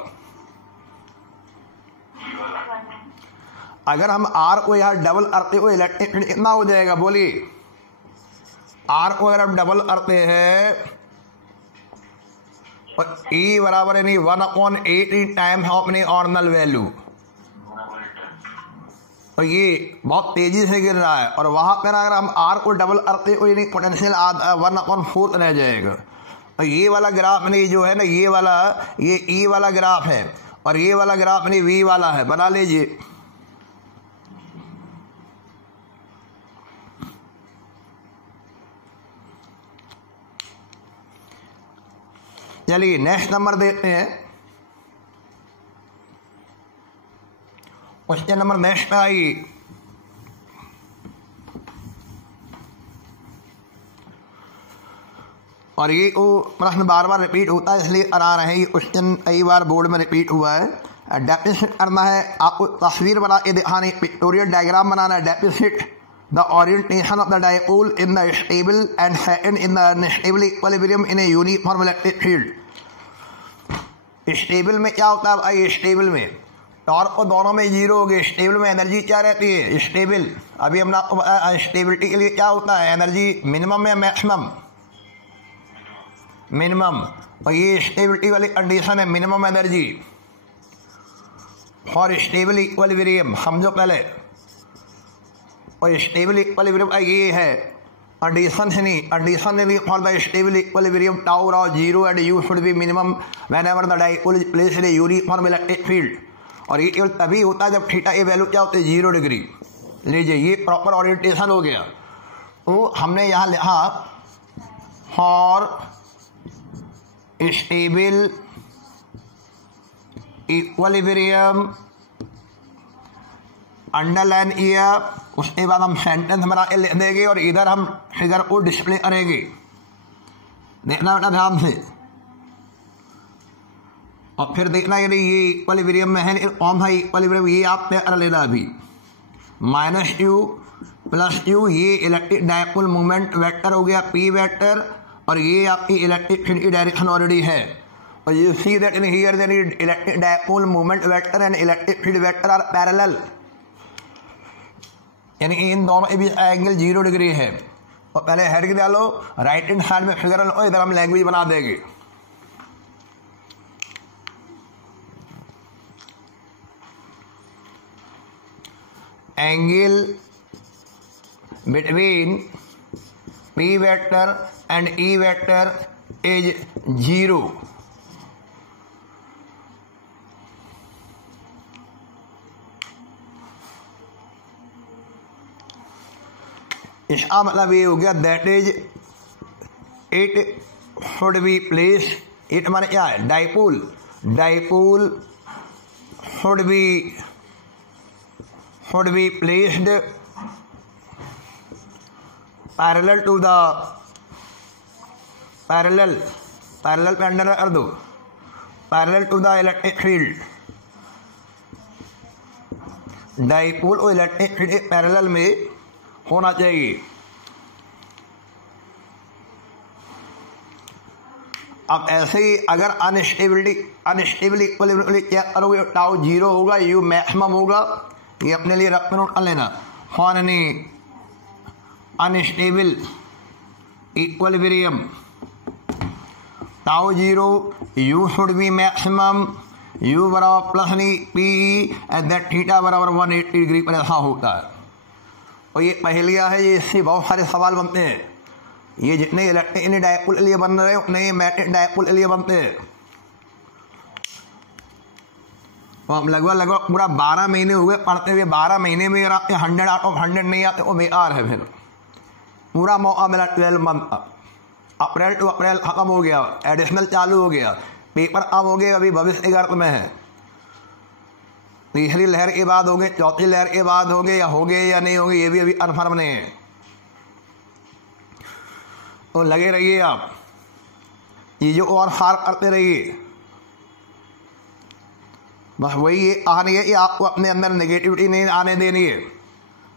अगर हम R को यहाँ डबल करते हो इलेक्ट्रिक फील्ड कितना हो जाएगा, बोलिए। R को अगर हम डबल करते हैं और E बराबर यानी 1/18 टाइम अपने ऑर्डिनल वैल्यू, और ये बहुत तेजी से गिर रहा है। और वहाँ पर अगर हम R को डबल करते हो यानी पोटेंशियल 1/4 रह जाएगा। और और ये वाला ग्राफ नहीं जो है ना, ये वाला ये ई वाला ग्राफ है और ये वाला ग्राफ नहीं वी वाला है, बना लीजिए। चलिए नेक्स्ट नंबर देखते हैं। क्वेश्चन नंबर नेक्स्ट पे आइए। और ये वो प्रश्न बार बार रिपीट होता है इसलिए करा रहे हैं, ये क्वेश्चन कई बार बोर्ड में रिपीट हुआ है। डेफिनेट करना है आपको, तस्वीर बना के दिखानी, पिक्टोरियल डायग्राम बनाना है। Definite the orientation of the dipole in the stable and second in the unstable equilibrium in a uniform electric field. Stable में क्या होता है भाई, स्टेबल में टॉर्क को दोनों में जीरो हो गए। स्टेबल में एनर्जी क्या रहती है, स्टेबल। अभी हमने आपको बताया स्टेबिलिटी के लिए क्या होता है, एनर्जी मिनिमम या मैक्सिमम, मिनिमम। और ये स्टेबिलिटी वाली कंडीशन है, minimum energy for stable equilibrium, समझो पहले। और स्टेबल इक्विलिब्रियम का ये है कंडीशन है नहीं, कंडीशन है for the stable equilibrium tau raw zero and you should be minimum whenever the dipole is placed in a uniform electric field. और ये केवल तभी होता है जब थीटा ए वैल्यू क्या होती है, 0 डिग्री। लीजिए ये प्रॉपर ओरिएंटेशन हो गया। तो हमने यहाँ लिखा फॉर स्टेबल इक्विलिब्रियम अंडरलाइन किया, उसके बाद हम सेंटेंस हमारा लिख देंगे और इधर हम फिगर को डिस्प्ले करेंगे। देखना बेटा ध्यान से। और फिर देखना यदि ये इक्विलिब्रियम में है कौन सा इक्विलिब्रियम, ये आप तय कर लेना अभी। माइनस यू प्लस यू, ये इलेक्ट्रिक डायपोल मोमेंट वेक्टर हो गया पी वेक्टर, और ये आपकी इलेक्ट्रिक फील्ड की डायरेक्शन ऑलरेडी है। और you see that in here that electric dipole moment vector and electric field vector are parallel, यानी इन दोनों के बीच एंगल 0 डिग्री है। और पहले हेड के डालो, राइट हैंड साइड में फिगर लो, इधर हम लैंग्वेज बना देंगे। Angle between P vector and E vector is 0। इसका मतलब ये हो गया that is it should be place, it माने क्या है, dipole, dipole should be placed parallel to the parallel पे अंडर कर दो, parallel to the electric field. Dipole और इलेक्ट्रिक फील्ड पैरेलल में होना चाहिए। अब ऐसे ही अगर अनस्टेबिलिटी इक्विलिब्रियम चेक करोगे, टाउ 0 होगा, यू मैक्सिमम होगा। ये अपने लिए रख नोट कर लेना। For any unstable equilibrium tau 0, you should be maximum, you बराबर प्लस नहीं पी एट दैट थीटा बराबर 180 डिग्री पर ऐसा होता है। और ये पहेलियाँ है, ये इससे बहुत सारे सवाल बनते हैं। ये जितने इलेक्ट्रिक डायपोल के लिए बन रहे हैं उतने मैग्नेटिक डायपोल के लिए बनते हैं। तो हम लगभग पूरा 12 महीने हो गए पढ़ते हुए। 12 महीने में अगर आपके 100 आउट ऑफ 100 नहीं आते वो बेकार है। फिर पूरा मौका मिला 12 मंथ, अप्रैल टू अप्रैल ख़त्म हो गया, एडिशनल चालू हो गया, पेपर अब हो गए, अभी भविष्य के गर्त में है। तीसरी लहर के बाद होंगे, चौथी लहर के बाद होंगे, या होंगे या नहीं होंगे ये भी अभी कन्फर्म नहीं है। तो लगे रहिए आप, चीज़ों को और फार करते रहिए। बस वही ये कहानी है कि आपको अपने अंदर नेगेटिविटी नहीं आने देनी है,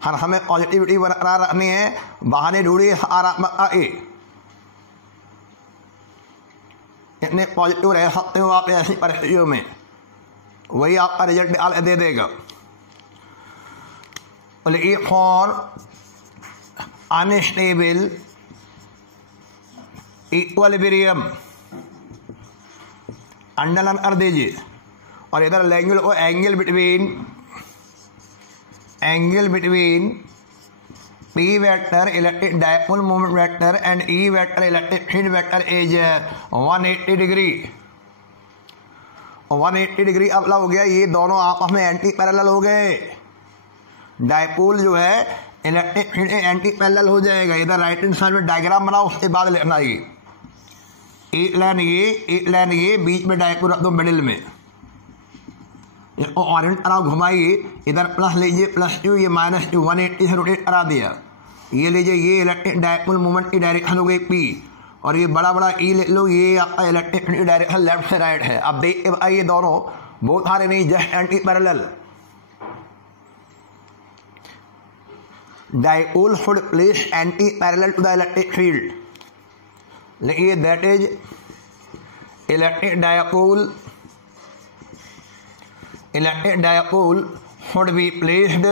हर समय पॉजिटिविटी बरकरार रखनी है। बहाने ढूंढिए सकारात्मकता के, इतने पॉजिटिव रह सकते हो आप ऐसी परिस्थितियों में, वही आपका रिजल्ट दे देगा। बोले फॉर अनस्टेबल इक्विलिब्रियम अंडरलाइन कर दीजिए। और इधर angle P vector electric dipole moment vector and E vector electric field vector is 180 degree. 180 degree अब हो गया, ये दोनों आपस में एंटी पैरेलल हो गए। डायपोल जो है इलेक्ट्रिक फील्ड एंटी पैरेलल हो जाएगा। इधर राइट हैंड साइड में डायग्राम बनाओ, उसके बाद लिखना ये एक लाइन ये बीच में डायपोल रख दो मिडिल में, इसको ऑरेंज तरह घुमाइए, इधर प्लस लीजिए +2, ये -2, 180 से रोटेट करा दिया। ये लीजिए, ये इलेक्ट्रिक डायपोल मूवमेंट की डायरेक्शन हो गई P, और ये बड़ा बड़ा E लिख लो, ये आपका इलेक्ट्रिक फील्ड की डायरेक्शन लेफ्ट से राइट है। अब देख के ये दोनों बहुत सारे नहीं, just anti parallel. Dipole should place anti parallel to the electric field। लिखिए that is electric dipole should be placed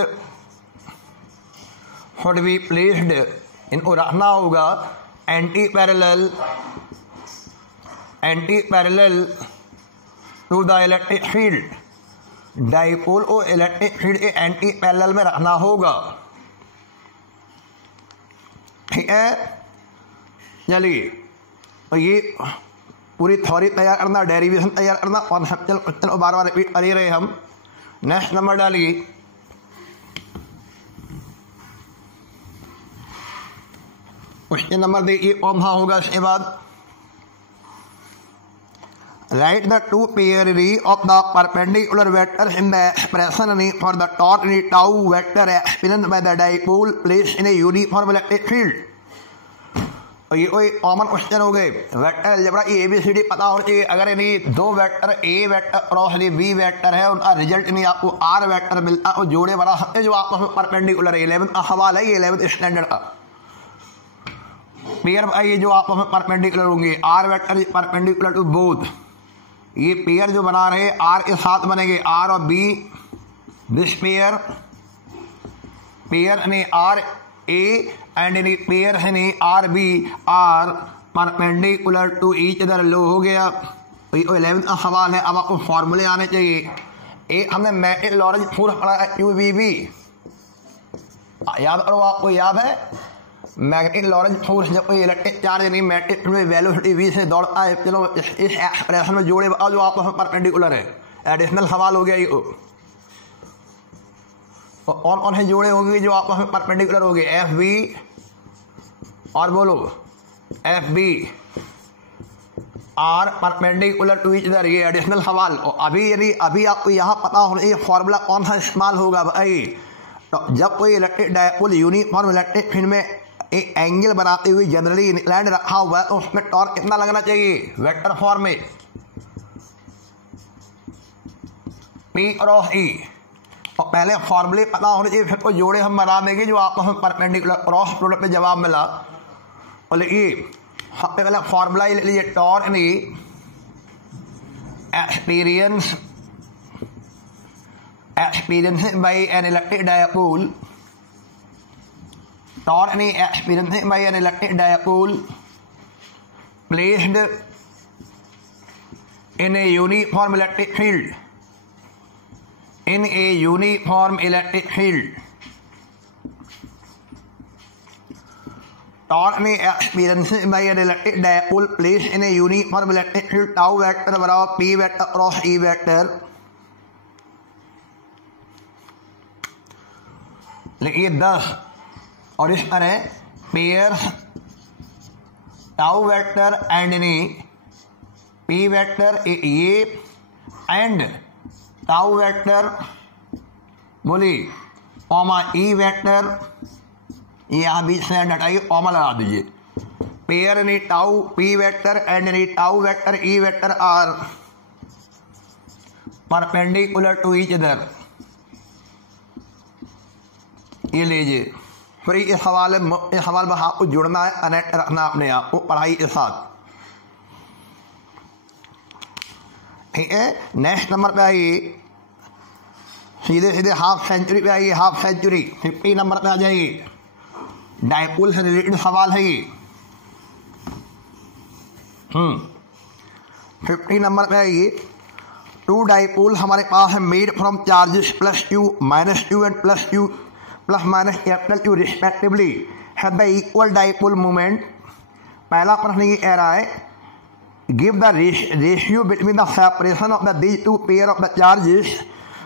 इनको रखना होगा anti parallel to the electric field. Dipole को इलेक्ट्रिक फील्ड के एंटी पैरेलल में रखना होगा, ठीक है। चलिए, तो ये पूरी थ्योरी तैयार करना, डेरिवेशन तैयार करना, कॉन्सेप्चुअल क्वेश्चन को बार बार रिपीट कर ही रहे हम। नेक्स्ट नंबर डालिए, क्वेश्चन नंबर देखिए कौन सा होगा इसके बाद। Write the two pair of the perpendicular vector in the expression for the torque in tau vector experience by the dipole place in a uniform electric field. और ये कोई कॉमन क्वेश्चन हो गए। वेक्टर अलजेब्रा की ABCD पता होना चाहिए। अगर इन्हीं दो vector A vector cross B vector है, उनका रिजल्ट नहीं आपको R वेक्टर मिलता है, और जोड़े बना सकते जो आपस में परपेंडिकुलर है। 11th का सवाल है, ये 11th स्टैंडर्ड का पेयर। ये जो आपस में परपेंडिकुलर होंगे, R vector perpendicular to both, ये पेयर जो बना रहे R के साथ बनेंगे, R और B। दिस पेयर नहीं R A and any pair है नहीं R B are perpendicular to each other लो हो गया। तो ये 11th का सवाल है। अब आपको फॉर्मूले आने चाहिए। एक हमने मैग्नेटिक लॉरेंज फोर्स पढ़ा है QVB, याद करो, आपको याद है मैग्नेटिक लॉरेंज फोर्स जब कोई इलेक्ट्रिक चार्ज नहीं मैग्नेटिक में वेलोसिटी V से दौड़ता है। चलो इस एक्सप्रेशन में जोड़े बताओ जो आपस में परपेंडिकुलर है। एडिशनल सवाल हो गया ये। और कौन से जोड़े होंगे जो आपस में परपेंडिकुलर हो गए? FB और बोलो FB are perpendicular to each other, ये एडिशनल सवाल। और अभी आपको यहाँ पता होना चाहिए फॉर्मूला कौन सा इस्तेमाल होगा भाई। तो जब कोई electric dipole uniform electric field में एक एंगल बनाते हुए जनरली इंक्लाइंड रखा हुआ है, तो उसमें टॉर्क कितना लगना चाहिए वेक्टर फॉर्म में? P cross E। और पहले फॉर्मूले पता होने चाहिए, फिर को जोड़े हम बना देंगे जो आपको हम परपेंडिकुलर क्रॉस प्रोडक्ट में जवाब मिला। और लिखिए सबसे पहले फॉर्मूला लिख लीजिए, टॉर्क नी experience by an electric dipole, torque नी experience by an electric dipole placed in a uniform electric field, in a uniform electric field। Torque में experience by an electric dipole place in a uniform electric field, tau vector बराबर P vector cross E vector. लिखिए 10। और इस तरह pair tau vector and P vector ये and tau vector बोली comma E vector, ये यहाँ बीच से हटाइए, कॉमा लगा दीजिए। पेयर नहीं टाउ P वेक्टर एंड नहीं tau vector E vector are perpendicular to each other. ये लीजिए, फिर ये सवाल बस आपको जुड़ना है, कनेक्ट रखना अपने आप को पढ़ाई के साथ, ठीक है। नेक्स्ट नंबर पे आइए, सीधे सीधे हाफ सेंचुरी पे आइए। हाफ सेंचुरी 50 नंबर पे आ जाइए। डायपोल से रिलेटेड सवाल है ये। 50 नंबर पे आइए। टू डायपोल हमारे पास है made from charges +Q -Q and +Q plus minus capital you respectively have the equal dipole moment. पहला प्रश्न ये कह रहा है give the ratio between the separation of the these two pair of the charges.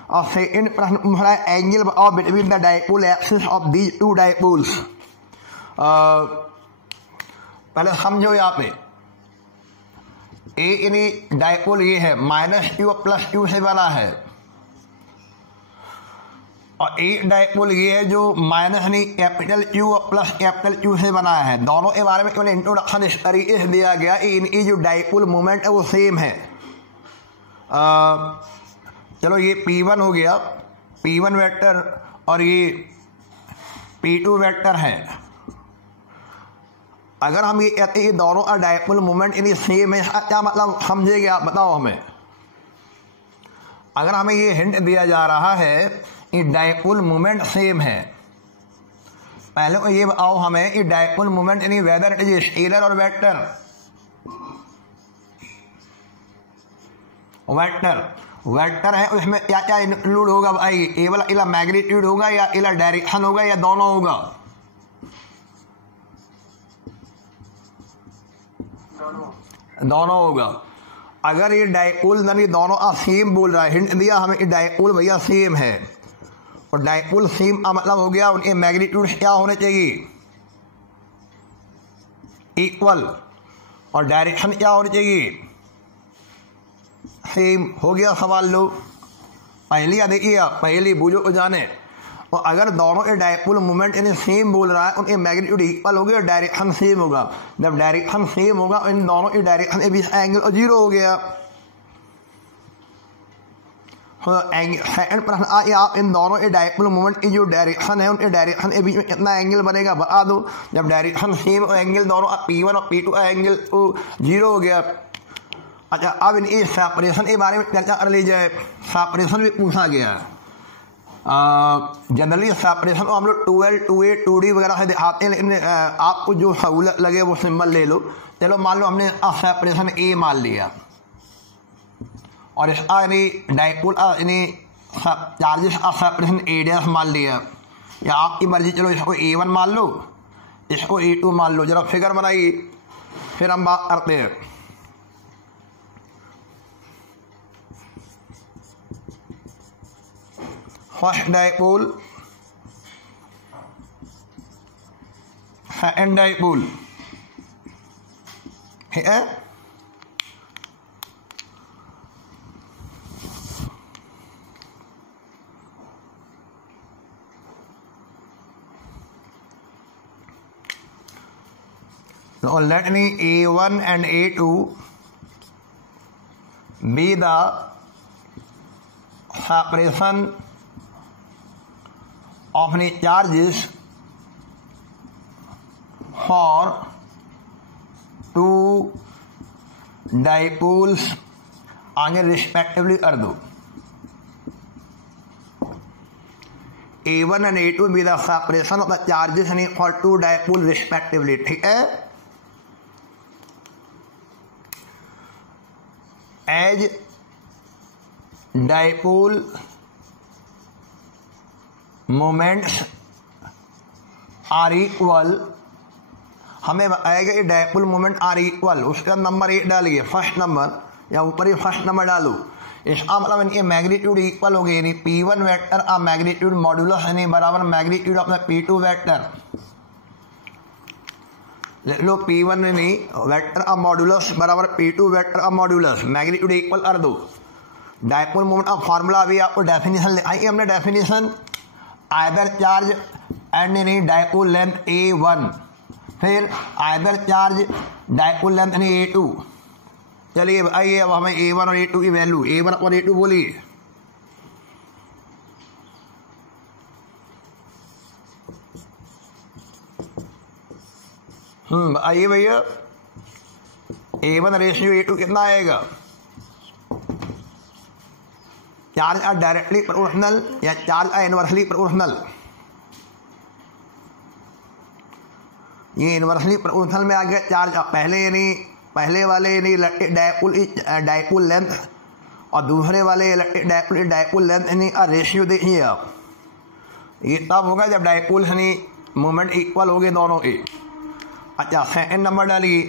और second प्रश्न पूछ रहा है एंगल बताओ between the dipole axis of these two dipoles. पहले समझो यहाँ पे ए यानी डाइपोल ये है माइनस क्यू प्लस क्यू से बना है और ए डाइपोल ये है जो माइनस यानी कैपिटल क्यू और प्लस कैपिटल क्यू से बना है। दोनों के बारे में केवल इंट्रोडक्शन इस तरीके से दिया गया इनकी जो डाइपोल मोमेंट है वो सेम है। चलो ये P1 हो गया, P1 वेक्टर और ये P2 वेक्टर है। अगर हम ये कहते हैं दोनों का डाइपोल मोमेंट यानी सेम है, क्या मतलब समझेंगे आप बताओ हमें। अगर हमें ये हिंट दिया जा रहा है कि डाइपोल मोमेंट सेम है, पहले तो ये बताओ हमें कि डाइपोल मोमेंट यानी वेदर इट इज स्केलर और वेक्टर। वेक्टर है उसमें क्या क्या इंक्लूड होगा भाई, केवल इला मैग्नीट्यूड होगा या इला डायरेक्शन होगा या दोनों होगा? दोनों होगा। अगर ये डाइपोल यानी दोनों का सेम बोल रहा है, हिंट दिया हमें डाइपोल भैया सेम है और डाइपोल सेम का मतलब हो गया उनके मैग्नीट्यूड क्या होने चाहिए, इक्वल, और डायरेक्शन क्या होनी चाहिए, सेम। हो गया सवाल। लो पहली देखिए, पहली बूझो को जाने। और अगर दोनों के डाइपोल मोमेंट यानी सेम बोल रहा है उनके मैग्नीट्यूड इक्वल हो गया और डायरेक्शन सेम होगा। जब डायरेक्शन सेम होगा इन दोनों की डायरेक्शन के बीच एंगल जीरो हो गया। सेकंड प्रश्न आप इन दोनों के डाइपोल मोमेंट की जो डायरेक्शन है उनके डायरेक्शन के बीच में कितना एंगल बनेगा बता दो। जब डायरेक्शन सेम एंगल दोनों P1 और P2 का एंगल तो जीरो हो गया। अच्छा, अब इनकी सेपरेशन के बारे में चर्चा कर ली जाए। सेपरेशन भी पूछा गया है। जनरली सेपरेशन को हम लोग 2L 2A 2D वगैरह से दिखाते हैं, लेकिन आपको जो सहूलत लगे वो सिंबल ले लो। चलो मान लो हमने सेपरेशन A मान लिया और इसका यानी डाइपोल यानी चार्जेस का सेपरेशन A' मान लिया, या आपकी मर्जी। चलो इसको A1 मान लो, इसको A2 मान लो। जरा फिगर बनाइए फिर हम बात करते हैं। फर्स्ट डाइपोल, सेकंड डाइपोल, ठीक है। So let me A1 and A2 be the separation of the charges for two dipoles आगे रिस्पेक्टिवली कर दो। A1 and A2 be the separation of the charges for two dipole respectively, ठीक है। As dipole moments are equal, हमें बताएगा कि dipole moment are equal, उसका number 1 डालिए, फर्स्ट नंबर या ऊपर ही फर्स्ट नंबर डालो। इसका मतलब इनके मैग्नीट्यूड इक्वल हो गए, यानी P1 वेक्टर का मैग्नीट्यूड मॉड्यूलस यानी बराबर magnitude of the P2 vector. लिख लो P1 यानी वेक्टर का मॉड्यूलस बराबर P2 वेक्टर का मॉड्यूलस, मैग्नीट्यूड इक्वल कर दो। डाइपोल मोमेंट का फार्मूला अभी आपको डेफिनेशन लिखाई हमने, डेफिनेशन आइदर चार्ज एंड यानी डाइपोल लेंथ A1, फिर आइदर चार्ज डाइपोल लेंथ यानी A2। चलिए आइए अब हमें A1 और A2 की वैल्यू, A1 और A2 बोलिए। आइए भैया, A1 रेशियो A2 कितना आएगा? चार्ज आर डायरेक्टली प्रोपोर्शनल या चार्ज आर इनवर्सली प्रोपोर्शनल? ये इनवर्सली प्रोपोर्शनल में आ गया चार्ज। पहले यानी पहले वाले यानी डाइपोल लेंथ और दूसरे वाले डाइपोल लेंथ यानी रेशियो देखिए आप। ये तब होगा जब डायपोल यानी मोमेंट इक्वल हो गए दोनों के। अच्छा सेकंड नंबर डालिए,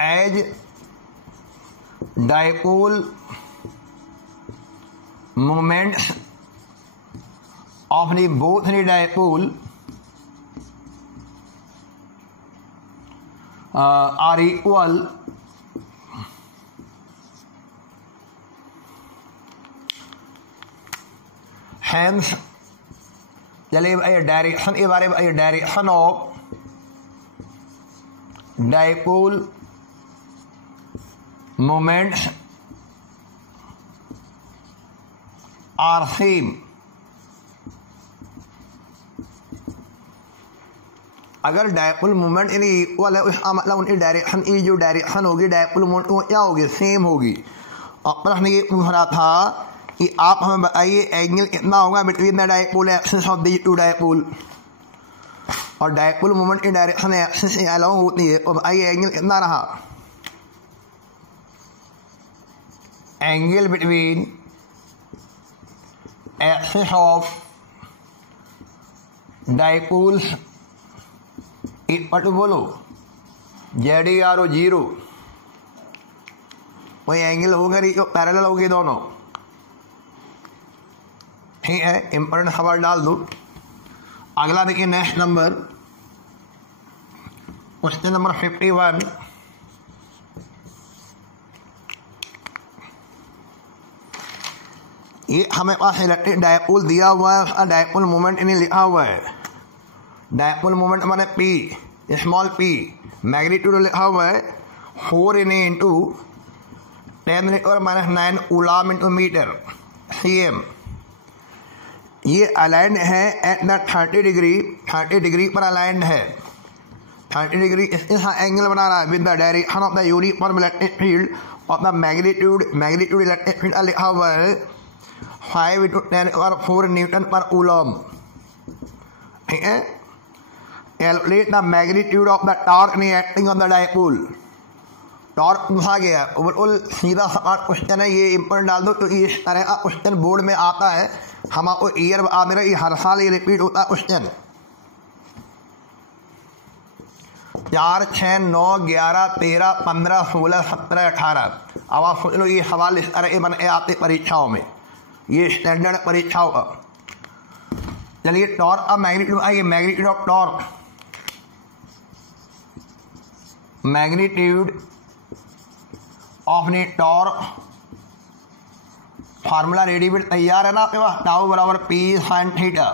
as dipole moments of the both the dipole are equal, hence चलिए भाई डायरेक्शन के बारे में, direction of dipole moments are same. अगर डायपोल मोमेंट यानी इक्वल है उसका मतलब उनकी डायरेक्शन, ये जो डायरेक्शन होगी डायपोल मोमेंट वो क्या होगी, सेम होगी। और प्रश्न ये पूछ रहा था कि आप हमें बताइए एंगल कितना होगा between the dipole axis of the two dipole, और डायपोल मोमेंट की डायरेक्शन एक्सिस से अलॉन्ग होती है, और बताइए एंगल कितना रहा। Angle between axis of dipoles equal to बोलो ZER 0, वही एंगल होगा जो पैरेलल होगी दोनों। ठीक है, इंपॉर्टेंट खबर डाल दो। अगला देखिए नेक्स्ट नंबर, क्वेश्चन नंबर 51। ये हमें पास इलेक्ट्रिक डायपोल दिया हुआ है, उसका डायपोल मोमेंट इन्हें लिखा हुआ है। डायपोल मोमेंट माने P, स्मॉल p, मैग्नीट्यूड लिखा हुआ है 4 into 10⁻⁹ coulomb into metre cm। ये अलाइंड है एट द 30 डिग्री पर अलाइंड है। 30 डिग्री इसके साथ एंगल बना रहा है with the direction of the uniform electric field of the magnitude electric field लिखा हुआ है 5 × 10⁴ न्यूटन पर कूलम। ठीक है, calculate the magnitude of the torque acting on the dipole. Torque पूछा गया, बिल्कुल सीधा सपाट क्वेश्चन है, ये इंपॉर्टेंट डाल दो क्योंकि इस तरह का क्वेश्चन बोर्ड में आता है। हम आपको ईयर बता दे रहे, ये हर साल ये रिपीट होता है क्वेश्चन। 4, 6, 9, 11, 13, 15, 16, 17, 18। अब आप सोच लो ये सवाल इस तरह के बने आते परीक्षाओं में, ये स्टैंडर्ड परीक्षाओं का। चलिए टॉर्क का मैग्नीट्यूड आइए, magnitude of torque, magnitude of the torque formula readymade तैयार है ना आपके पास, टाउ बराबर P sin थीटा।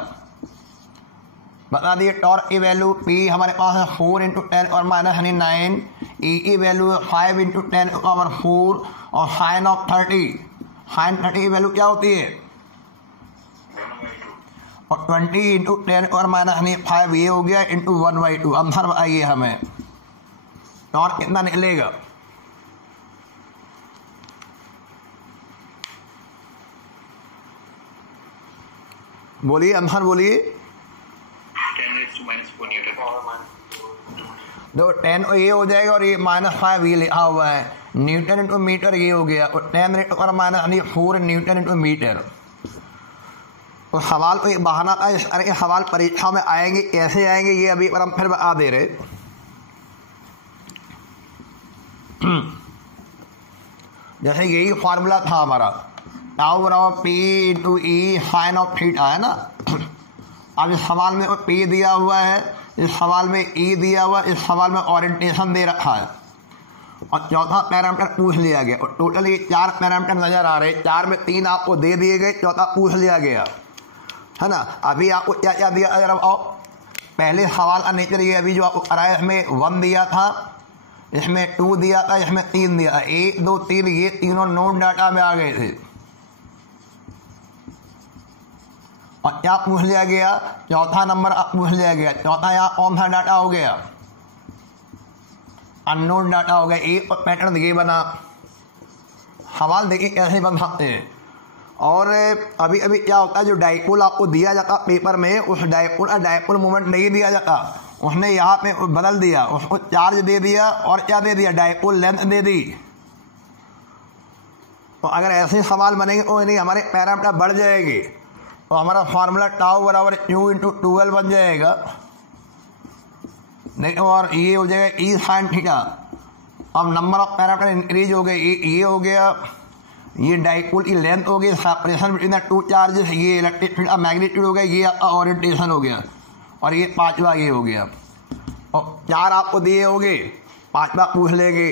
बता दिए टॉर्क की वैल्यू P हमारे पास है 4 × 10⁻⁹, E की वैल्यू है 5 × 10⁴, और साइन ऑफ 30 की वैल्यू क्या होती है, और 20 × 10⁻⁵ ये हो गया इंटू 1/2। आंसर बताइए हमें टॉर्क कितना निकलेगा। बोलिए आंसर बोलिए। 10⁻⁴ न्यूटन। दो 10 ये हो जाएगा और ये -5 ये लिखा हुआ है, न्यूटन इंटू मीटर ये हो गया, और 10⁻⁴ न्यूटन इंटू मीटर। तो सवाल को एक बहाना था, इस तरह के सवाल परीक्षा में आएंगे, कैसे आएंगे ये अभी पर हम फिर बता दे रहे। जैसे यही फार्मूला था हमारा, टाउ बराबर P × E sine of theta है ना। अब इस सवाल में P दिया हुआ है, इस सवाल में E दिया हुआ, इस सवाल में ओरिएंटेशन दे रखा है, और चौथा पैरामीटर पूछ लिया गया। और टोटल ये 4 पैरामीटर नजर आ रहे हैं, 4 में 3 आपको दे दिए गए, चौथा पूछ लिया गया है ना। अभी आपको क्या क्या दिया, अगर आओ पहले सवाल का नेचर ये, अभी जो आपको कराया इसमें 1 दिया था, इसमें 2 दिया था, इसमें 3 दिया था। 1, 2, 3 ये तीनों नोट डाटा में आ गए थे। और क्या पूछ लिया गया, चौथा नंबर पूछ लिया गया। चौथा यहाँ कौन सा डाटा हो गया, अननोन डाटा हो गया। एक पैटर्न ये बना, सवाल देखिए कैसे बन सकते हैं। और अभी अभी क्या होता है, जो डायपोल आपको दिया जाता पेपर में, उस डायपोल मोमेंट नहीं दिया जाता, उसने यहाँ पे बदल दिया, उसको चार्ज दे दिया और क्या दे दिया, डायपोल लेंथ दे दी। तो अगर ऐसे सवाल बनेंगे तो नहीं हमारे पैरामीटर बढ़ जाएंगे, तो हमारा फार्मूला टाउ बराबर क्यू इंटू 12 बन जाएगा, नहीं और ये हो जाएगा ई साइन थीटा। अब नंबर ऑफ पैरामीटर इंक्रीज हो गए, ये हो गया, ये डाइपोल की लेंथ हो गई, separation between the two charges, ये इलेक्ट्रिक फील्ड का मैग्नीट्यूड हो गया, ये आपका ओरिएंटेशन हो गया, और ये पांचवा ये हो गया। और 4 आपको दिए होंगे, 5वां पूछ लेंगे,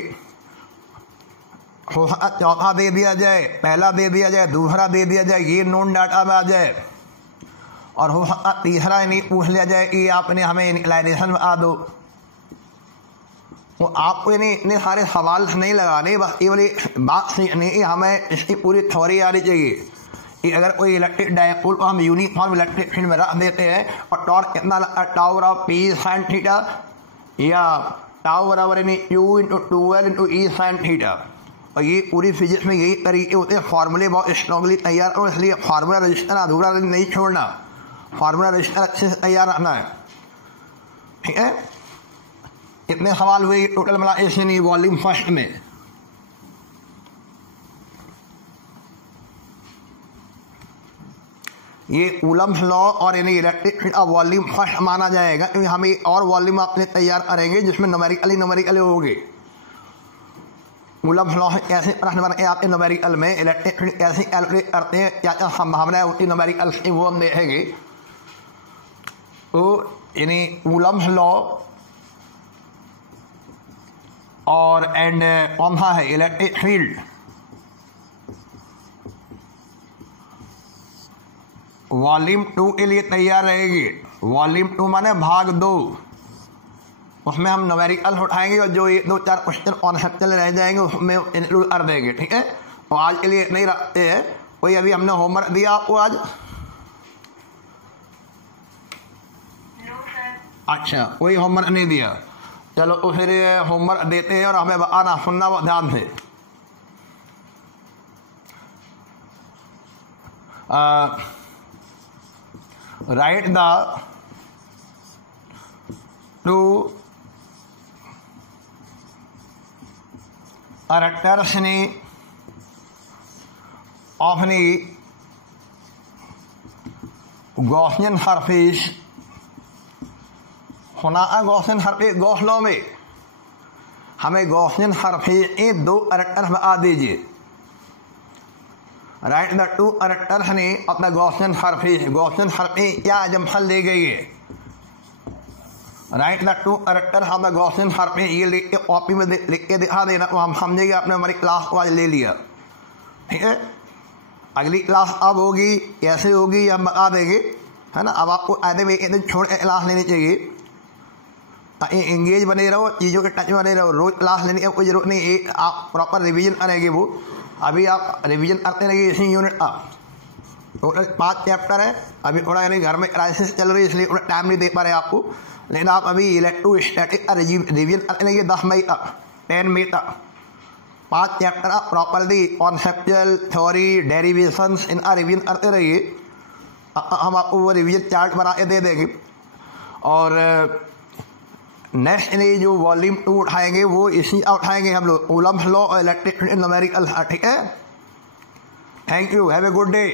हो सकता चौथा दे दिया जाए, पहला दे दिया जाए, दूसरा दे दिया जाए, ये नोन डाटा में आ जाए, और हो सकता तीसरा नहीं पूछ लिया जाए कि आपने हमें इनिशियलाइजेशन में आ दो। वो आपको इतने सारे सवाल नहीं लगाने, बस ये वाली बात सीखनी है, हमें इसकी पूरी थ्योरी आनी चाहिए कि अगर कोई इलेक्ट्रिक डायपोल को हम यूनिफॉर्म इलेक्ट्रिक फील्ड में रख देते हैं और टॉर्क कितना टाउ बराबर पी साइन थीटा या टाउ बराबर क्यू इंटू 12 इंटू ई साइन थीटा, और ये पूरी फिजिक्स में यही तरीके होते हैं, फार्मूले बहुत स्ट्रांगली तैयार करो, इसलिए फार्मूला रजिस्टर अधूरा नहीं छोड़ना, फार्मूला रजिस्टर अच्छे से तैयार रखना है, ठीक है। कितने सवाल हुए टोटल मिला ऐसे नहीं वॉल्यूम फर्स्ट में? ये कूलम्स लॉ और इन्हें इलेक्ट्रिक फील्ड का वॉल्यूम फर्स्ट माना जाएगा, क्योंकि हम एक और वॉल्यूम आपने तैयार करेंगे जिसमें न्यूमेरिकली होंगे। कूलम्स लॉ कैसे प्रश्न बने आपके न्यूमेरिकल में, इलेक्ट्रिक फील्ड कैसे कैलकुलेट करते हैं, क्या क्या संभावना है उनकी न्यूमेरिकल से, वो हम देखेंगे। तो यानी कूलम्स लॉ और एंड कौन सा है इलेक्ट्रिक फील्ड, वॉल्यूम 2 के लिए तैयार रहेगी। वॉल्यूम 2 माने भाग 2, उसमें हम न्यूमेरिकल उठाएंगे और जो 1-2-4 क्वेश्चन कॉन्सेप्चुअल रह जाएंगे उसमें इंक्लूड कर देंगे, ठीक है। तो आज के लिए नहीं रखते हैं, कोई अभी हमने होमवर्क दिया आपको आज? अच्छा, कोई होमवर्क नहीं दिया, चलो तो फिर होमवर्क देते हैं और हमें बताना, सुनना ध्यान से। Right the 2 characters of the Gaussian surface। होना गॉसियन सरफेस, गॉस लॉ में हमें गॉसियन सरफेस के 2 कैरेक्टर्स बता दीजिए। राइट द 2 कैरेक्टर्स ने अपना गॉसियन सरफेस क्या जम्पल दे गई है। Right the 2 characters of the Gaussian surface, ये लिख के कॉपी में लिख के दिखा देना, तो हम समझेंगे आपने हमारी क्लास को आज ले लिया, ठीक है। अगली क्लास अब होगी, कैसे होगी हम बता देंगे, है ना। अब आपको आधे में एक दिन छोड़ के क्लास लेनी चाहिए, एंगेज बने रहो, चीज़ों के टच बने रहो, रोज क्लास लेने की कोई जरूरत नहीं, एक आप प्रॉपर रिवीजन करेंगे। वो अभी आप रिवीजन करते रहेंगे इसी यूनिट का, टोटल 5 चैप्टर है। अभी थोड़ा यानी घर में क्राइसिस चल रही है इसलिए थोड़ा टाइम नहीं दे पा रहे आपको, लेकिन आप अभी इलेक्ट्रोस्टैटिक का रिवीजन करते रहेंगे 10 मई तक, 10 मई तक 5 chapter properly conceptual theory derivations इनका रिवीजन करते रहिए। हम आपको वो रिवीजन चार्ट बना के दे देंगे। और नेक्स्ट ने जो वॉल्यूम 2 उठाएंगे वो इसी उठाएंगे हम लोग, कूलम्स लॉ और इलेक्ट्रिक फील्ड न्यूमेरिकल, ठीक है। Thank you, have a good day.